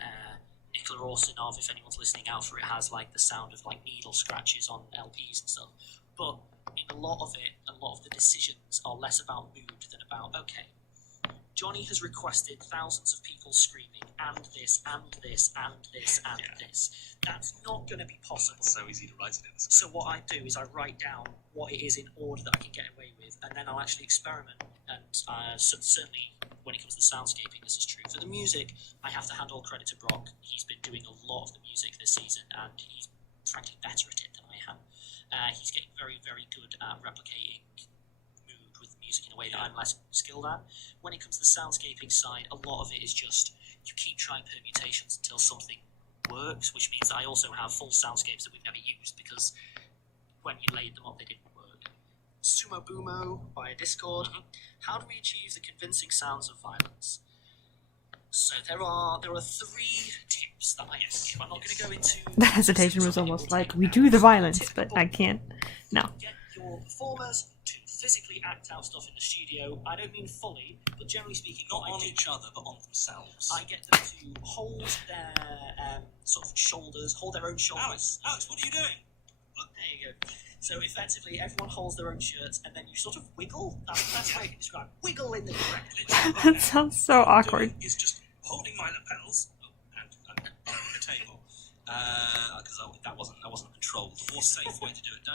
Nicola Orsinov, if anyone's listening out for it, has like the sound of like needle scratches on LPs and stuff. But in a lot of it, a lot of the decisions are less about mood than about, okay, Johnny has requested thousands of people screaming, and this, and this, and this, and this. That's not going to be possible. It's so easy to write it in. So what I do is I write down what it is in order that I can get away with, and then I'll actually experiment. And certainly, when it comes to the soundscaping, this is true. For the music, I have to hand all credit to Brock. He's been doing a lot of the music this season, and he's frankly better at it than I am. He's getting very, very good at replicating mood with music in a way that I'm less skilled at. When it comes to the soundscaping side, a lot of it is just you keep trying permutations until something works, which means I also have full soundscapes that we've never used because when you laid them up, they didn't work. Sumo Boomo via Discord. How do we achieve the convincing sounds of violence? So there are 3 tips that I give. I'm not going to go into... The hesitation was almost like, we do the violence, but I can't. No. Get your performers to physically act out stuff in the studio. I don't mean fully, but generally speaking... Not on each other, but on themselves. I get them to hold their sort of shoulders, hold their own shoulders. Alex, what are you doing? There you go. So effectively, everyone holds their own shirts, and then you sort of wiggle. That's the best way I can describe. Wiggle in the correct. That sounds so awkward. Is just holding my lapels and the table, because that wasn't a controlled or safe way to do it.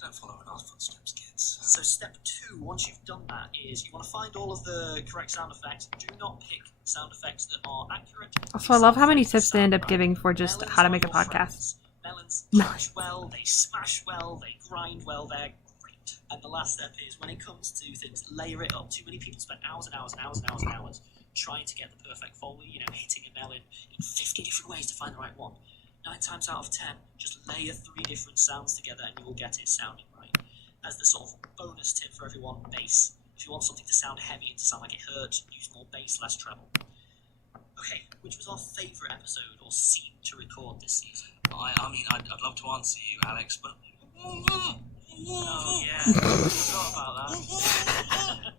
Don't follow in our footsteps, kids. So step 2, once you've done that, is you want to find all of the correct sound effects. Do not pick sound effects that are accurate. Also, I love how many tips they end up giving for just how to make a podcast. Melons crash well, they smash well, they grind well, they're great. And the last step is, when it comes to things, layer it up. Too many people spend hours and hours and hours and hours and hours trying to get the perfect foley, hitting a melon in 50 different ways to find the right one. 9 times out of 10, just layer 3 different sounds together and you will get it sounding right. As the sort of bonus tip for everyone, bass. If you want something to sound heavy and to sound like it hurt, use more bass, less treble. Okay, which was our favourite episode or scene to record this season? I mean, I'd love to answer you, Alex, but... Oh, yeah. I forgot about that.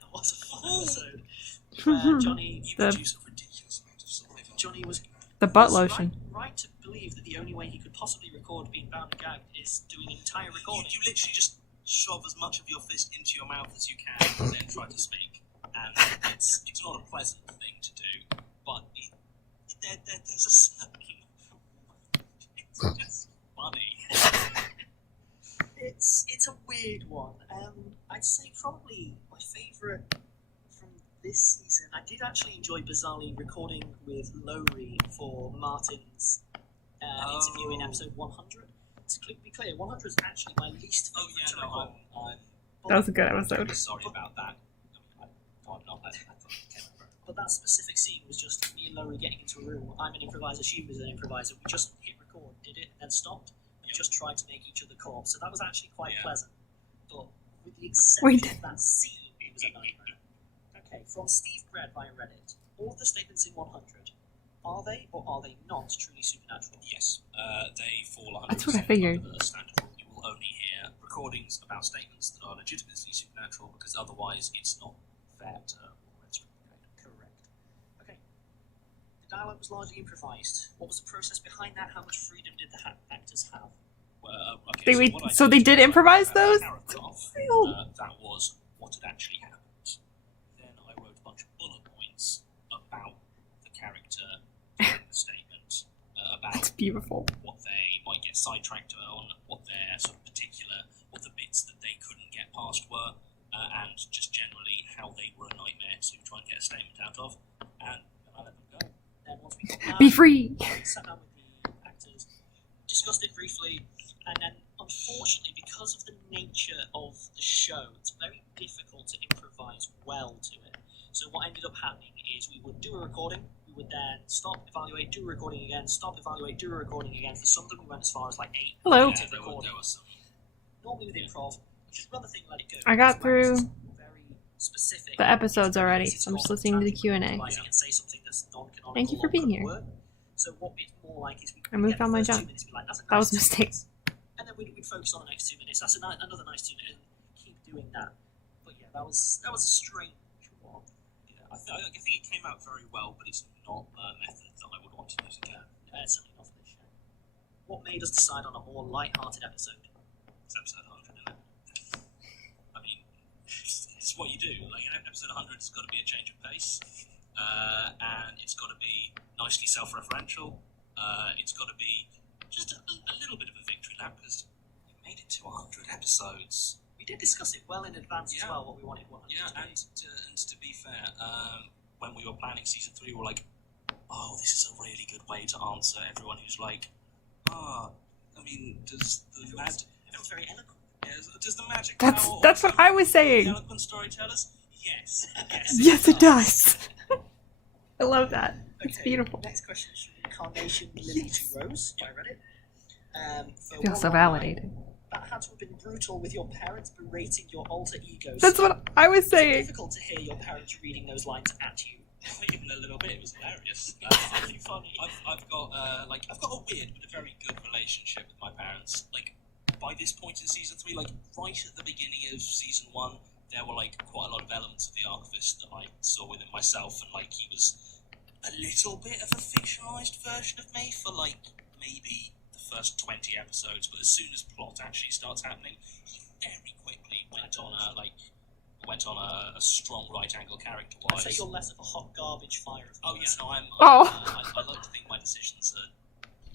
That was a fun episode. Where Johnny... Johnny was... The butt lotion. Right to believe that the only way he could possibly record being bound and gagged is doing an entire recording. You literally just shove as much of your fist into your mouth as you can and then try to speak. And it's not a pleasant thing to do, but there's a certain... It's just funny. It's a weird one. I'd say probably my favourite from this season. I did actually enjoy bizarrely recording with Lowry for Martin's interview in episode 100. To be clear, 100 is actually my least favourite to record. That was a good episode. Sorry about that. I'm not. But that specific scene was just me and Lowry getting into a room. I'm an improviser, she was an improviser. We just hit record, did it, and then stopped. We just tried to make each other co-op. So that was actually quite pleasant. But with the exception of that scene, it was a nightmare. Okay, from Steve Bread via Reddit. All of the statements in 100, are they or are they not truly supernatural? Yes, they fall 100% That's what I figured. under the standard rule. You will only hear recordings about statements that are legitimately supernatural, because otherwise it's not fair to Correct. Okay. The dialogue was largely improvised. What was the process behind that? How much freedom did the actors have? They did improvise those? That was what had actually happened. Then I wrote a bunch of bullet points about the character, the statement, about That's beautiful. what they might get sidetracked on, what the bits that they couldn't get past were, and just generally how they were a nightmare to try and get a statement out of, and I let them go. Then once we got that, Be free! we sat down with the actors, discussed it briefly, and then unfortunately, because of the nature of the show, it's very difficult to improvise well to it. So what ended up happening is we would do a recording, we would then stop, evaluate, do a recording again, stop, evaluate, do a recording again. For some of them, we went as far as like 8. Hello. Yeah, there were some. Normally with improv, just run the thing, let it go. I got through Very specific. the episodes already, so I'm just listening to the Q&A. And say something that's non-canonical Thank you for being here. work. So what it's more like is we I moved get on the my first 2 jump. minutes, be like, that's a That was a nice 2 mistake. minutes. And then we'd focus on the next 2 minutes. That's another nice 2 minutes. And keep doing that. But yeah, that was a strange one. Yeah, I I think it came out very well, but it's not a method that I would want to use again. Certainly not for this show. What made us decide on a more light-hearted episode? It's episode 100, isn't it? I mean, it's what you do. Like, episode 100 has got to be a change of pace, and it's got to be nicely self-referential. It's got to be just a little bit of a victory lap, because we made it to 100 episodes. We did discuss it well in advance as well, what we wanted 100 Yeah, and to be fair, when we were planning season 3, we were like, oh, this is a really good way to answer everyone who's like, I mean, does the magic... Everyone's very eloquent. Yeah, does the magic... That's what I was saying. Eloquent storytellers? Yes. Yes, it does. I love that. It's Okay, beautiful. Next question is from Carnation Lily to Rose. I read it. I feel so validated. That had to have been brutal with your parents berating your alter egos. That's what I was Is it saying. difficult to hear your parents reading those lines at you? Even a little bit. It was hilarious. Something funny. I've got a weird but a very good relationship with my parents. Like, by this point in season 3, like right at the beginning of season 1, there were like quite a lot of elements of the Archivist that I saw within myself, and like he was a little bit of a fictionalized version of me for like maybe the first 20 episodes, but as soon as plot actually starts happening, he very quickly went on a strong right angle character wise. I'd say you're less of a hot garbage fire. Oh yeah, no, I like to think my decisions are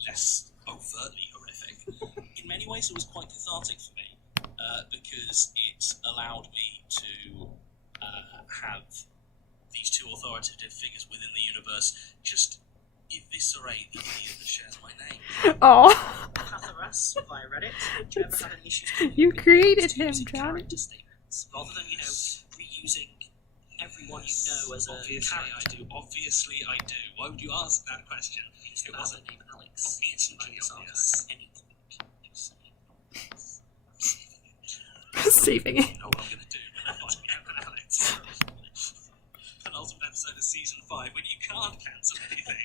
less overtly horrific. In many ways, it was quite cathartic for me because it allowed me to have these two authoritative figures within the universe just eviscerate the idiot that shares my name. Oh. Patharas via Reddit. Do you ever have any issues? You created him, using John. character statements rather than reusing everyone you know as a character? Obviously, I do. Why would you ask that question? It wasn't name Alex. It's Magnus obvious. Archives. Anything. Saving it. You know what I'm going to do when I find out Alex. Penultimate episode of season 5 when you can't cancel anything.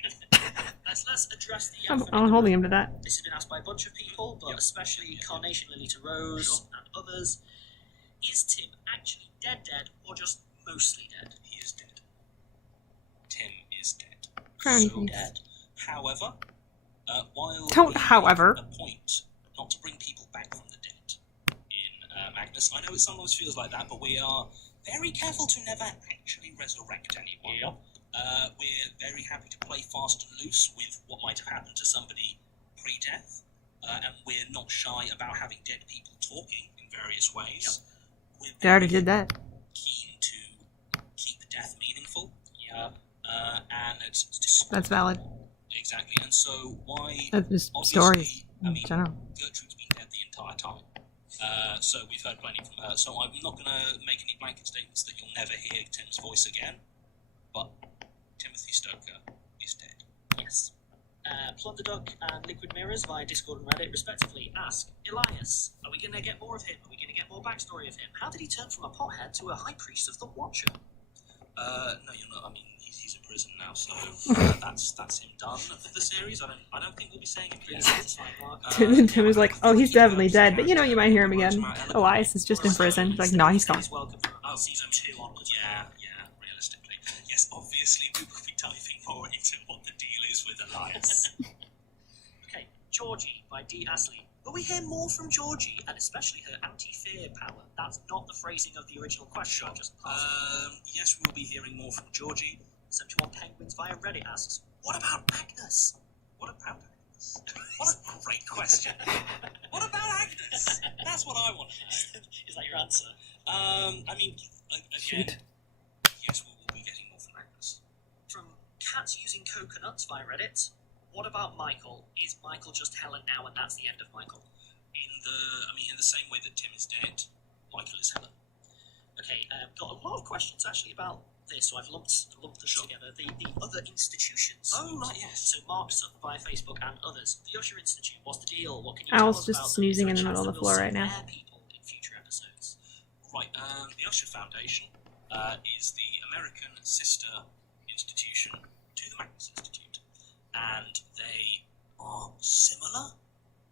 Let's address the I'm elephant in the holding room. him to that. This has been asked by a bunch of people, but especially Carnation Lily to Rose and others. Is Tim actually dead, or just mostly dead? He is dead. Tim is dead. Frowny So face. dead. However, while Don't we however. make a point not to bring people back from the dead in Magnus, I know it sometimes feels like that, but we are very careful to never actually resurrect anyone. We're very happy to play fast and loose with what might have happened to somebody pre-death, and we're not shy about having dead people talking in various ways. We're They already did that. keen to keep death meaningful. And it's That's valid. exactly. And so why? That's just obviously, stories I in mean, general. Gertrude's been dead the entire time. So we've heard plenty from her. So I'm not going to make any blanket statements that you'll never hear Tim's voice again. But Timothy Stoker is dead. Yes. Plunderduck and Liquid Mirrors via Discord and Reddit, respectively, ask Elias, are we going to get more of him? Are we going to get more backstory of him? How did he turn from a pothead to a high priest of the Watcher? No, you're not. I mean, he's in prison now, so that's him done for the series. I don't think we'll be saying him pretty Tim was like, oh, he's definitely dead, but you know, you might hear him again. Elias is just in prison. He's like, no, he's gone. Oh, season 2 onwards. Yeah, realistically. Yes, obviously we will be diving more into what the deal is with Elias. Okay, Georgie by D. Astley. Will we hear more from Georgie, and especially her anti-fear power? That's not the phrasing of the original question, just yes, we will be hearing more from Georgie. 71 Penguins via Reddit asks, what about Magnus? What about Agnes? What a great question. What about Agnes? That's what I want to know. Is that your answer? I mean, again, yes, we will be getting more from Agnes. From Cats Using Coconuts via Reddit, what about Michael? Is Michael just Helen now and that's the end of Michael? In the same way that Tim is dead, Michael is Helen. Okay, got a lot of questions actually about this, so I've lumped them together. The other institutions. Oh, right, yes. So Mark Sutton via Facebook and others. The Usher Institute, what's the deal? What can you Owl's tell us just about them? snoozing Is in there the a middle of chance the floor that right we'll now. see their people in future episodes? Right, the Usher Foundation is the American sister institution to the Magnus Institute, and they are similar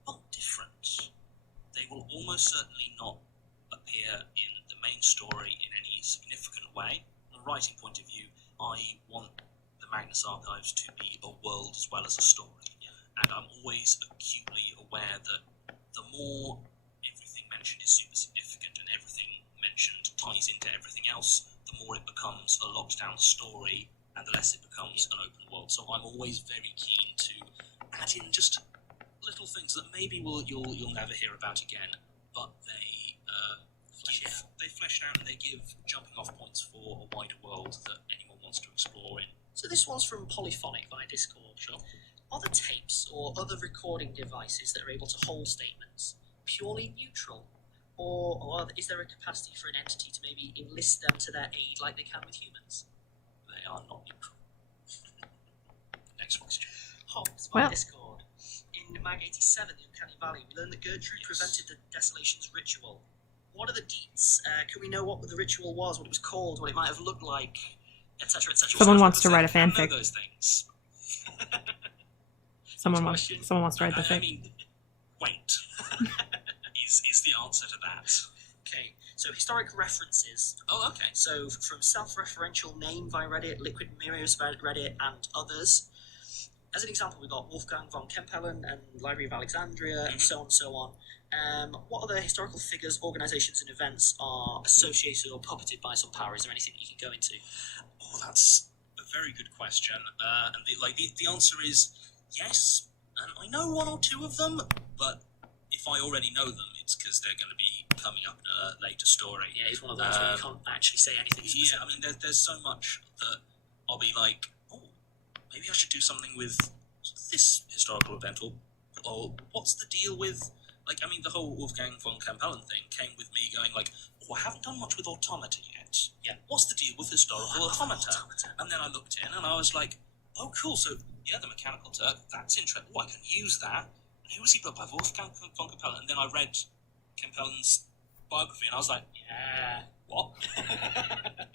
but different. They will almost certainly not appear in the main story in any significant way. From a writing point of view, I want the Magnus Archives to be a world as well as a story. And I'm always acutely aware that the more everything mentioned is super significant and everything mentioned ties into everything else, the more it becomes a locked down story and the less it becomes an open world. So I'm always very keen to add in just little things that maybe you'll never hear about again, but they flesh out and they give jumping off points for a wider world that anyone wants to explore in. So this one's from Polyphonic via Discord. Sure. Are the tapes or other recording devices that are able to hold statements purely neutral? Or is there a capacity for an entity to maybe enlist them to their aid like they can with humans? They are not neutral. Next question. Hobbs via Discord. In Mag 87, the Uncanny Valley, we learned that Gertrude prevented the Desolation's ritual. What are the deets? Can we know what the ritual was, what it was called, what it might have looked like, etc., etc.? Someone wants to write a fanfic. Those things. Someone wants to write the fic. I mean, wait. is the answer to that. Okay, so historic references. Oh, okay. So from self-referential name via Reddit, Liquid Mirrors via Reddit, and others. As an example, we've got Wolfgang von Kempelen and Library of Alexandria, and so on and so on. What other historical figures, organisations, and events are associated or puppeted by some power? Is there anything that you can go into? Oh, that's a very good question. And the answer is yes. And I know one or two of them, but if I already know them, it's because they're going to be coming up in a later story. Yeah, it's one of those where you can't actually say anything specific. Yeah, I mean, there's so much that I'll be like, oh, maybe I should do something with this historical event, or what's the deal with, like, I mean, the whole Wolfgang von Kempelen thing came with me going like, oh, I haven't done much with automata yet. Yeah, what's the deal with historical automata? And then I looked in and I was like, oh, cool, so, yeah, the Mechanical Turk, that's interesting. Oh, I can use that. And who was he put by? Wolfgang von Kempelen. And then I read Kempelen's biography and I was like, yeah, what?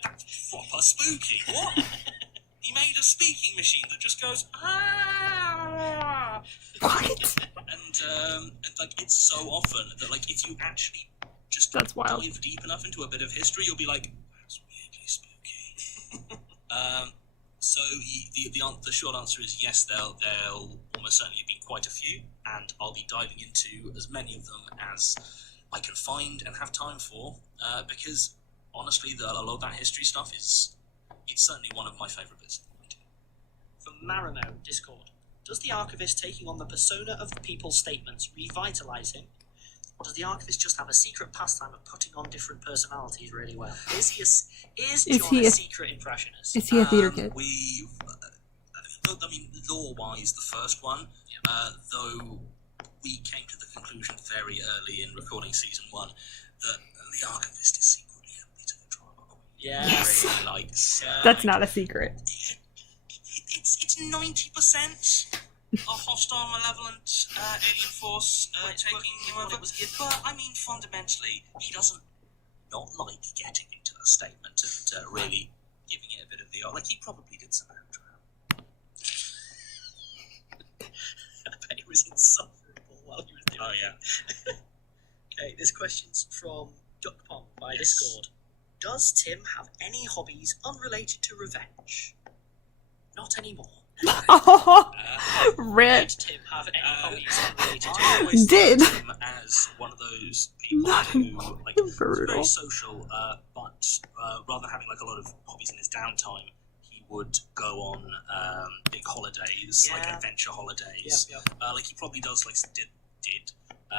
That's proper spooky. What? He made a speaking machine that just goes, ah. What? And like, it's so often that, like, if you actually just That's wild. dive deep enough into a bit of history, you'll be like, that's weirdly spooky. So the short answer is yes, there'll almost certainly have been quite a few, and I'll be diving into as many of them as I can find and have time for, because honestly, a lot of that history stuff it's certainly one of my favourite bits. From Marimo, Discord. Does the Archivist taking on the persona of the people's statements revitalise him? Or does the Archivist just have a secret pastime of putting on different personalities really well? Is John a secret impressionist? Is he a theatre kid? I mean, lore-wise, the first one, though we came to the conclusion very early in recording season 1 that the Archivist is secretly a bit of a drama queen. Yeah. Really likes, That's not a secret. It's 90% a hostile, malevolent alien force taking him over. But, I mean, fundamentally, he doesn't not like getting into a statement and really giving it a bit of the... Like, he probably did some outro. I bet he was insufferable while he was doing it. Oh, yeah. Okay, this question's from Duckpong by Discord. Does Tim have any hobbies unrelated to revenge? Not anymore. Rip. Did Tim have any hobbies unrelated to I revenge? always Did. thought of him as one of those people who, like, is very social, but rather than having like a lot of hobbies in his downtime, he would go on big holidays, like adventure holidays. Like he probably does, like did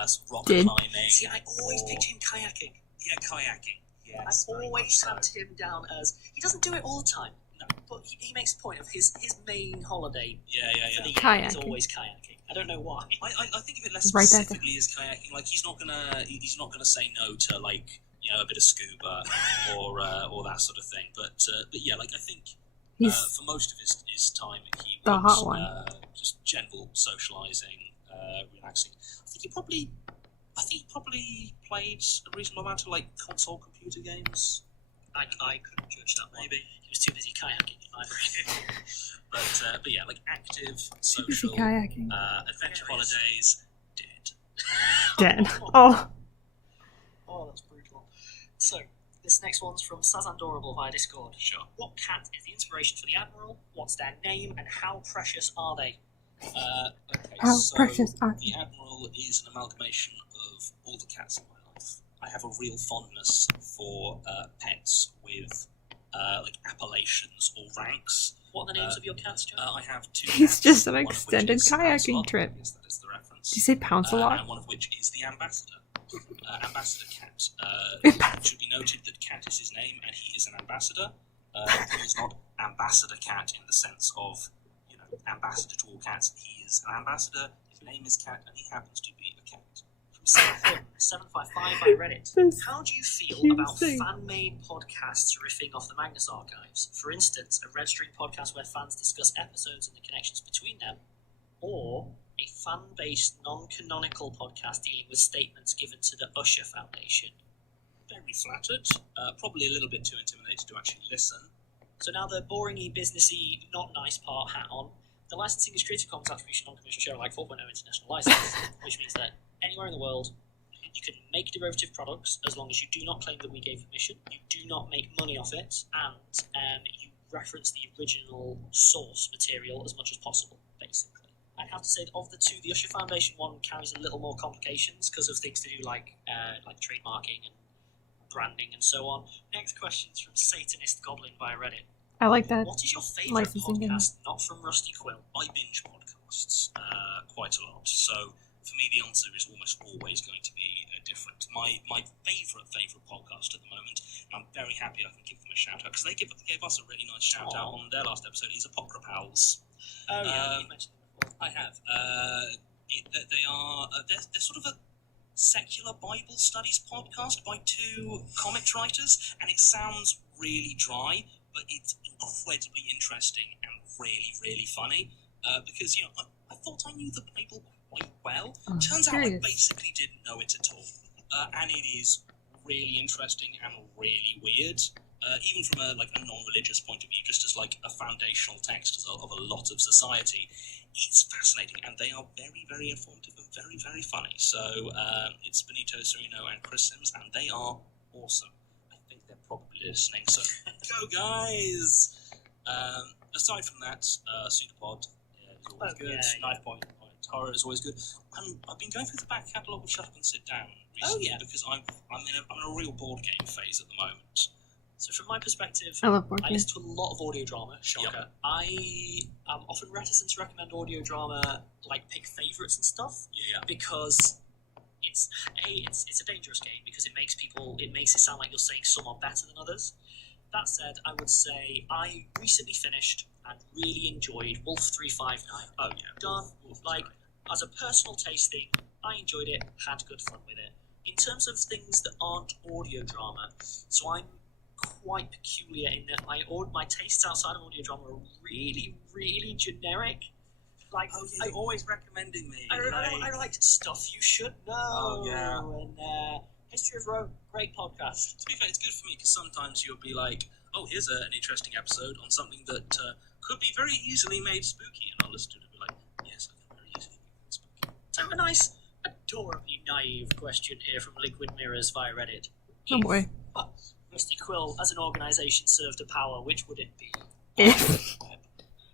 some rock climbing. See, I always picture him kayaking. Yeah, kayaking. Yes, I've always had him down as he doesn't do it all the time. No, but he makes a point of his main holiday. For the year kayaking. Is always kayaking. I don't know why. I think of it less specifically as kayaking. Like he's not gonna say no to, like, you know, a bit of scuba or that sort of thing. But yeah, like I think for most of his time he the was hot one. Just general socialising, relaxing. I think he probably played a reasonable amount of like console computer games. I couldn't judge that. Maybe he was too busy kayaking in my brain. but yeah, like active, social, kayaking. Adventure holidays, dead. Dead. Oh. Oh, that's brutal. So, This next one's from Sazandorable via Discord. Sure. What cat is the inspiration for the Admiral? What's their name, and how precious are they? Okay, How so precious are the Admiral is an amalgamation of all the cats in my life. I have a real fondness for pets with like appellations or ranks. What are the names of your cats, John? I have two. It's just an one of which extended is kayaking Lancelot, trip. yes, that is the reference. Did you say pounce a lot? And one of which is the Ambassador. Ambassador Cat. It should be noted that Cat is his name, and he is an ambassador. He is not Ambassador Cat in the sense of, you know, ambassador to all cats. He is an ambassador. His name is Cat, and he happens to be a cat. From 755 by Reddit. How do you feel about fan-made podcasts riffing off the Magnus Archives? For instance, a Red String podcast where fans discuss episodes and the connections between them, or a fan-based, non-canonical podcast dealing with statements given to the Usher Foundation. Very flattered. Probably a little bit too intimidated to actually listen. So now the boring-y, businessy, not nice part hat on. The licensing is Creative Commons Attribution Non-Commercial Share Alike 4.0 International License, which means that anywhere in the world you can make derivative products as long as you do not claim that we gave permission, you do not make money off it, and you reference the original source material as much as possible, basically. I'd have to say that of the two, the Usher Foundation one carries a little more complications because of things to do like trademarking and branding and so on. Next question's from Satanist Goblin via Reddit. I like that. What is your favourite licensing podcast not from Rusty Quill? I binge podcasts quite a lot, so for me the answer is almost always going to be different. My favourite podcast at the moment, and I'm very happy I can give them a shout out because they gave us a really nice shout out on their last episode, is Apocrypals. Oh yeah, you mentioned them before. I have. They're sort of a secular Bible studies podcast by two comics writers, and it sounds really dry, but it's incredibly interesting and really, really funny. Because, you know, I thought I knew the Bible quite well. Turns out I basically didn't know it at all. And it is really interesting and really weird. Even from a non-religious point of view, just as like a foundational text of a lot of society, it's fascinating, and they are very, very informative and very, very funny. So it's Benito Cerino and Chris Sims, and they are awesome. I think they're probably listening, so go guys! Aside from that, Pseudopod is always good. Knife Point Horror is always good. I've been going through the back catalogue of Shut Up and Sit Down recently because I'm in a real board game phase at the moment. So from my perspective, I love board I games. listen to a lot of audio drama. Shocker. Yep. I am often reticent to recommend audio drama, like pick favourites and stuff, because it's a dangerous game because it makes it sound like you're saying some are better than others. That said, I would say I recently finished and really enjoyed Wolf 359. Oh yeah, done. As a personal tasting, I enjoyed it, had good fun with it. In terms of things that aren't audio drama, so I'm quite peculiar in that my tastes outside of audio drama are really, really generic. You're always recommending me. I like stuff you should know. Oh yeah. And History of Rome, great podcast. To be fair, it's good for me because sometimes you'll be like, oh, here's an interesting episode on something that could be very easily made spooky, and I'll listen to it and be like, yes, I can very easily make it spooky. So a nice, adorably naive question here from Liquid Mirrors via Reddit. Oh boy. Rusty Quill, as an organisation, served a power, which would it be? If.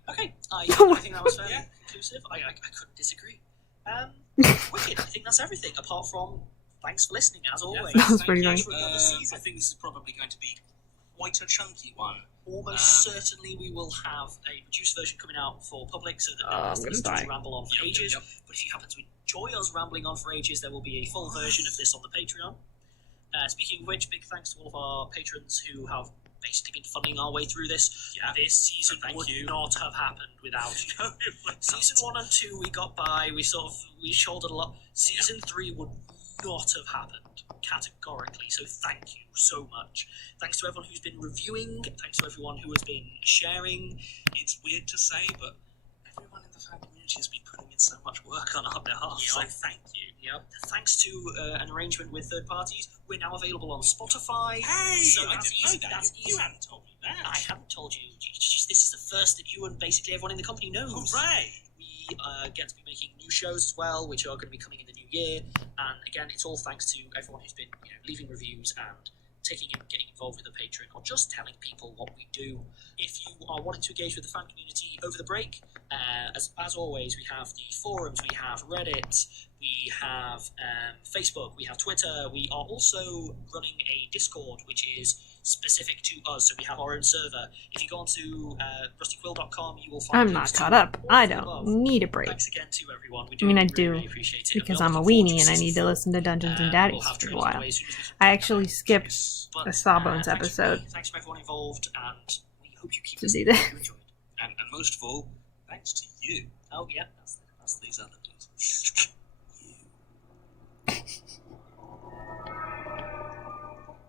Okay, I Oh think that was fairly conclusive. I couldn't disagree. Wicked, I think that's everything, apart from thanks for listening, as always. That was pretty nice. For another season. I think this is probably going to be quite a chunky one. Almost certainly we will have a reduced version coming out for public so that no one has to I'm listen gonna to us die. ramble on for ages. But if you happen to enjoy us rambling on for ages, there will be a full version of this on the Patreon. Speaking of which, big thanks to all of our patrons who have basically been funding our way through this. This season would not have happened without you. Season 1 and 2 we got by, we shouldered a lot. Season 3 would not have happened, categorically, so thank you so much. Thanks to everyone who's been reviewing, thanks to everyone who has been sharing. It's weird to say, but everyone in the fan community has been putting in so much work on our behalf, so thank you. Thanks to an arrangement with third parties, we're now available on Spotify. Hey! So I that's didn't know easy. that. That's You easy. hadn't told me that. I haven't told you. This is the first that you and basically everyone in the company knows. Hooray! We get to be making new shows as well, which are going to be coming in the new year. And again, it's all thanks to everyone who's been leaving reviews and getting involved with the Patreon, or just telling people what we do. If you are wanting to engage with the fan community over the break, as always, we have the forums, we have Reddit, we have Facebook, we have Twitter. We are also running a Discord, which is specific to us, so we have our own server. If you go onto rustyquill.com, you will find. I'm not caught up. I don't need a break. Thanks again to everyone. I mean, I do, because I'm a weenie and I need to listen to Dungeons and Daddies for a while. I actually skipped a Sawbones episode Thanks to everyone involved, and we hope you keep to do listening. that. You enjoyed it. And most of all, thanks to you. Oh yeah, That's these other dudes.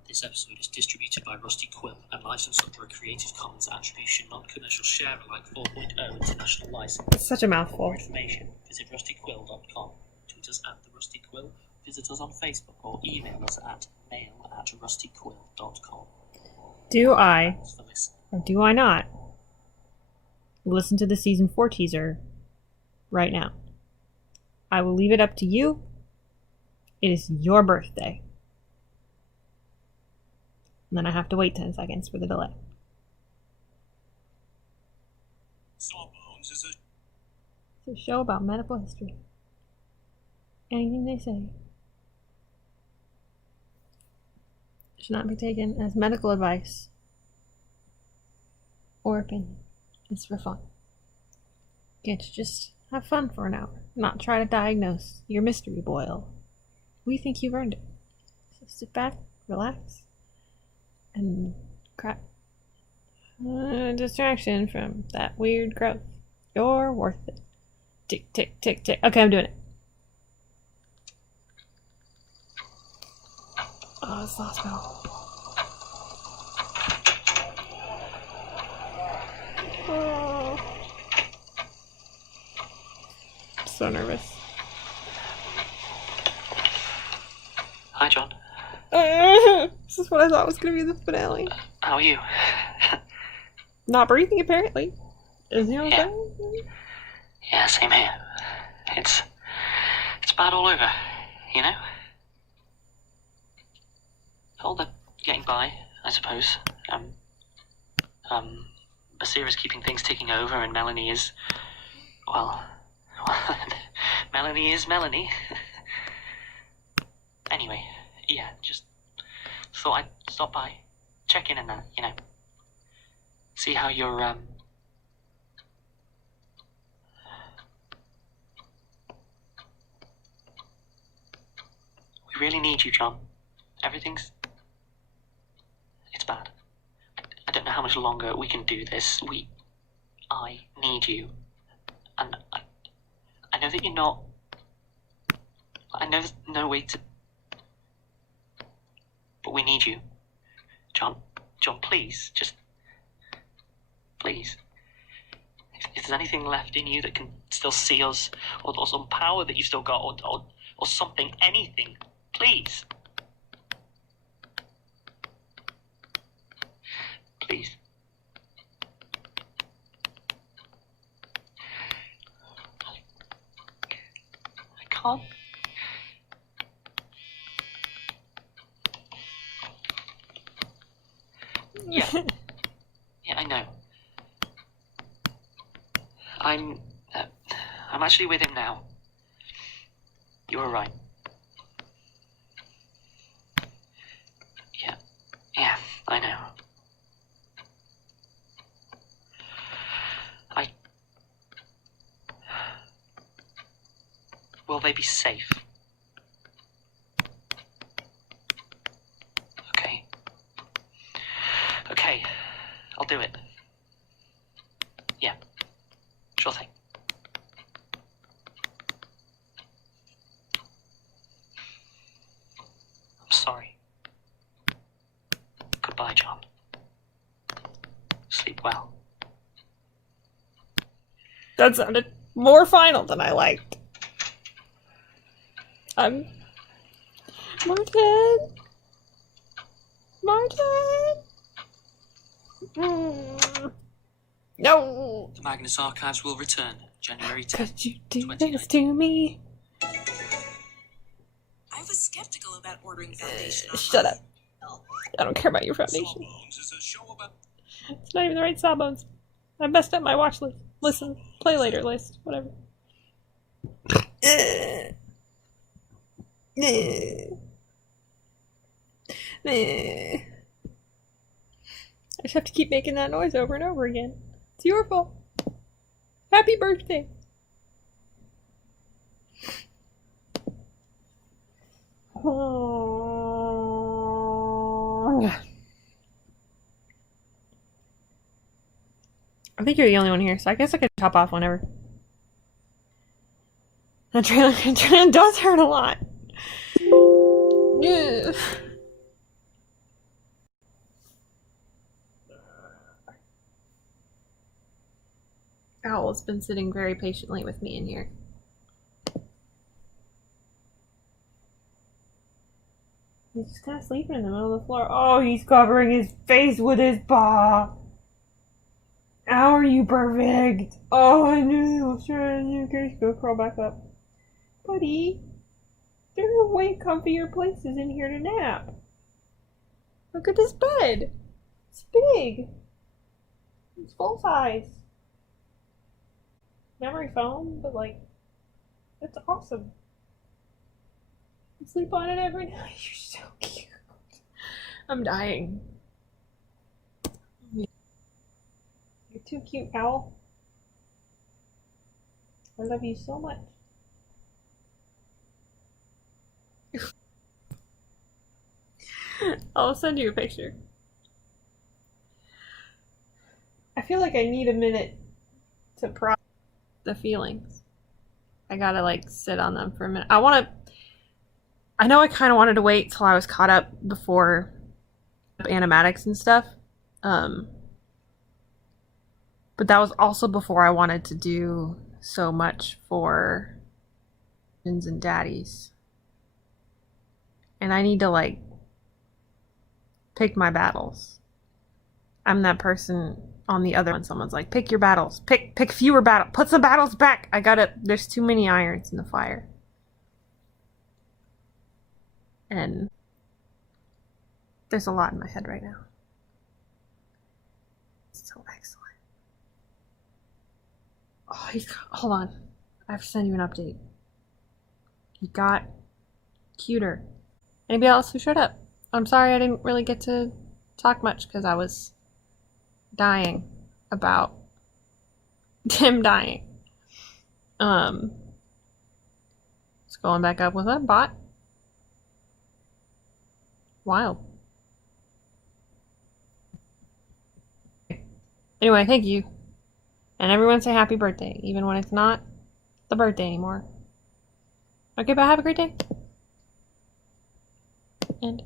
This episode is distributed by Rusty Quill and licensed under a Creative Commons Attribution Non-Commercial Share-alike 4.0 international license. It's such a mouthful. For more information, visit rustyquill.com, tweet us at the Rusty Quill, visit us on Facebook, or email us at mail@rustyquill.com. Do I, or do I not, listen to the Season 4 teaser right now? I will leave it up to you. It is your birthday. And then I have to wait 10 seconds for the delay. Sawbones is It's a show about medical history. Anything they say should not be taken as medical advice or opinion. It's for fun. Can't you just have fun for an hour? Not try to diagnose your mystery boil. We think you've earned it. So sit back, relax, and crap. Distraction from that weird growth. You're worth it. Tick, tick, tick, tick. Okay, I'm doing it. Oh, it's last bell. Oh. I'm so nervous. Hi, John. This is what I thought was going to be the finale. How are you? Not breathing, apparently. Is he okay? Yeah, same here. It's bad all over, you know? All the getting by, I suppose. Basira's keeping things ticking over, and Melanie is, well, Melanie is Melanie. Anyway, yeah, just thought I'd stop by, check in and that, you know. See how you're, We really need you, John. It's bad. I don't know how much longer we can do this. I need you. And I know that you're not... I know there's no way to... But we need you. John, please, just... Please. If there's anything left in you that can still see us, or some power that you've still got, or something, anything, please. Please. I can't. Yeah. Yeah, I know. I'm actually with him now. You were right. Yeah, I know. Will they be safe? Okay, I'll do it. Yeah, sure thing. I'm sorry. Goodbye, John. Sleep well. That sounded more final than I liked. Martin! No! The Magnus Archives will return January 10th. Could you do this to me? I was skeptical about ordering Foundation online. Shut up. I don't care about your foundation. Sawbones is a show about. It's not even the right Sawbones. I messed up my watch list. Listen, play later list, whatever. I just have to keep making that noise over and over again. It's your fault. Happy birthday. I think you're the only one here, so I guess I could top off whenever. That trailer does hurt a lot. Yeah. Owl's been sitting very patiently with me in here. He's just kind of sleeping in the middle of the floor. Oh, he's covering his face with his paw. How are you perfect? Oh, I knew he was trying to. Okay, go crawl back up. Buddy, there are way comfier places in here to nap. Look at this bed. It's big. It's full size. Memory foam, but like, it's awesome. I sleep on it every night. You're so cute. I'm dying. You're too cute, Owl. I love you so much. I'll send you a picture. I feel like I need a minute to process the feelings. I gotta like sit on them for a minute. I know I kind of wanted to wait till I was caught up before animatics and stuff. But that was also before I wanted to do so much for Jins and Daddies. And I need to like pick my battles. I'm that person on the other one. Someone's like, pick your battles. Pick fewer battles. Put some battles back. There's too many irons in the fire. And there's a lot in my head right now. So excellent. Oh, hold on. I have to send you an update. He got cuter. Anybody else who showed up? I'm sorry I didn't really get to talk much because I was dying about Tim dying. Scrolling back up. Was that a bot? Wild. Anyway, thank you. And everyone say happy birthday, even when it's not the birthday anymore. Okay, bye. Have a great day. And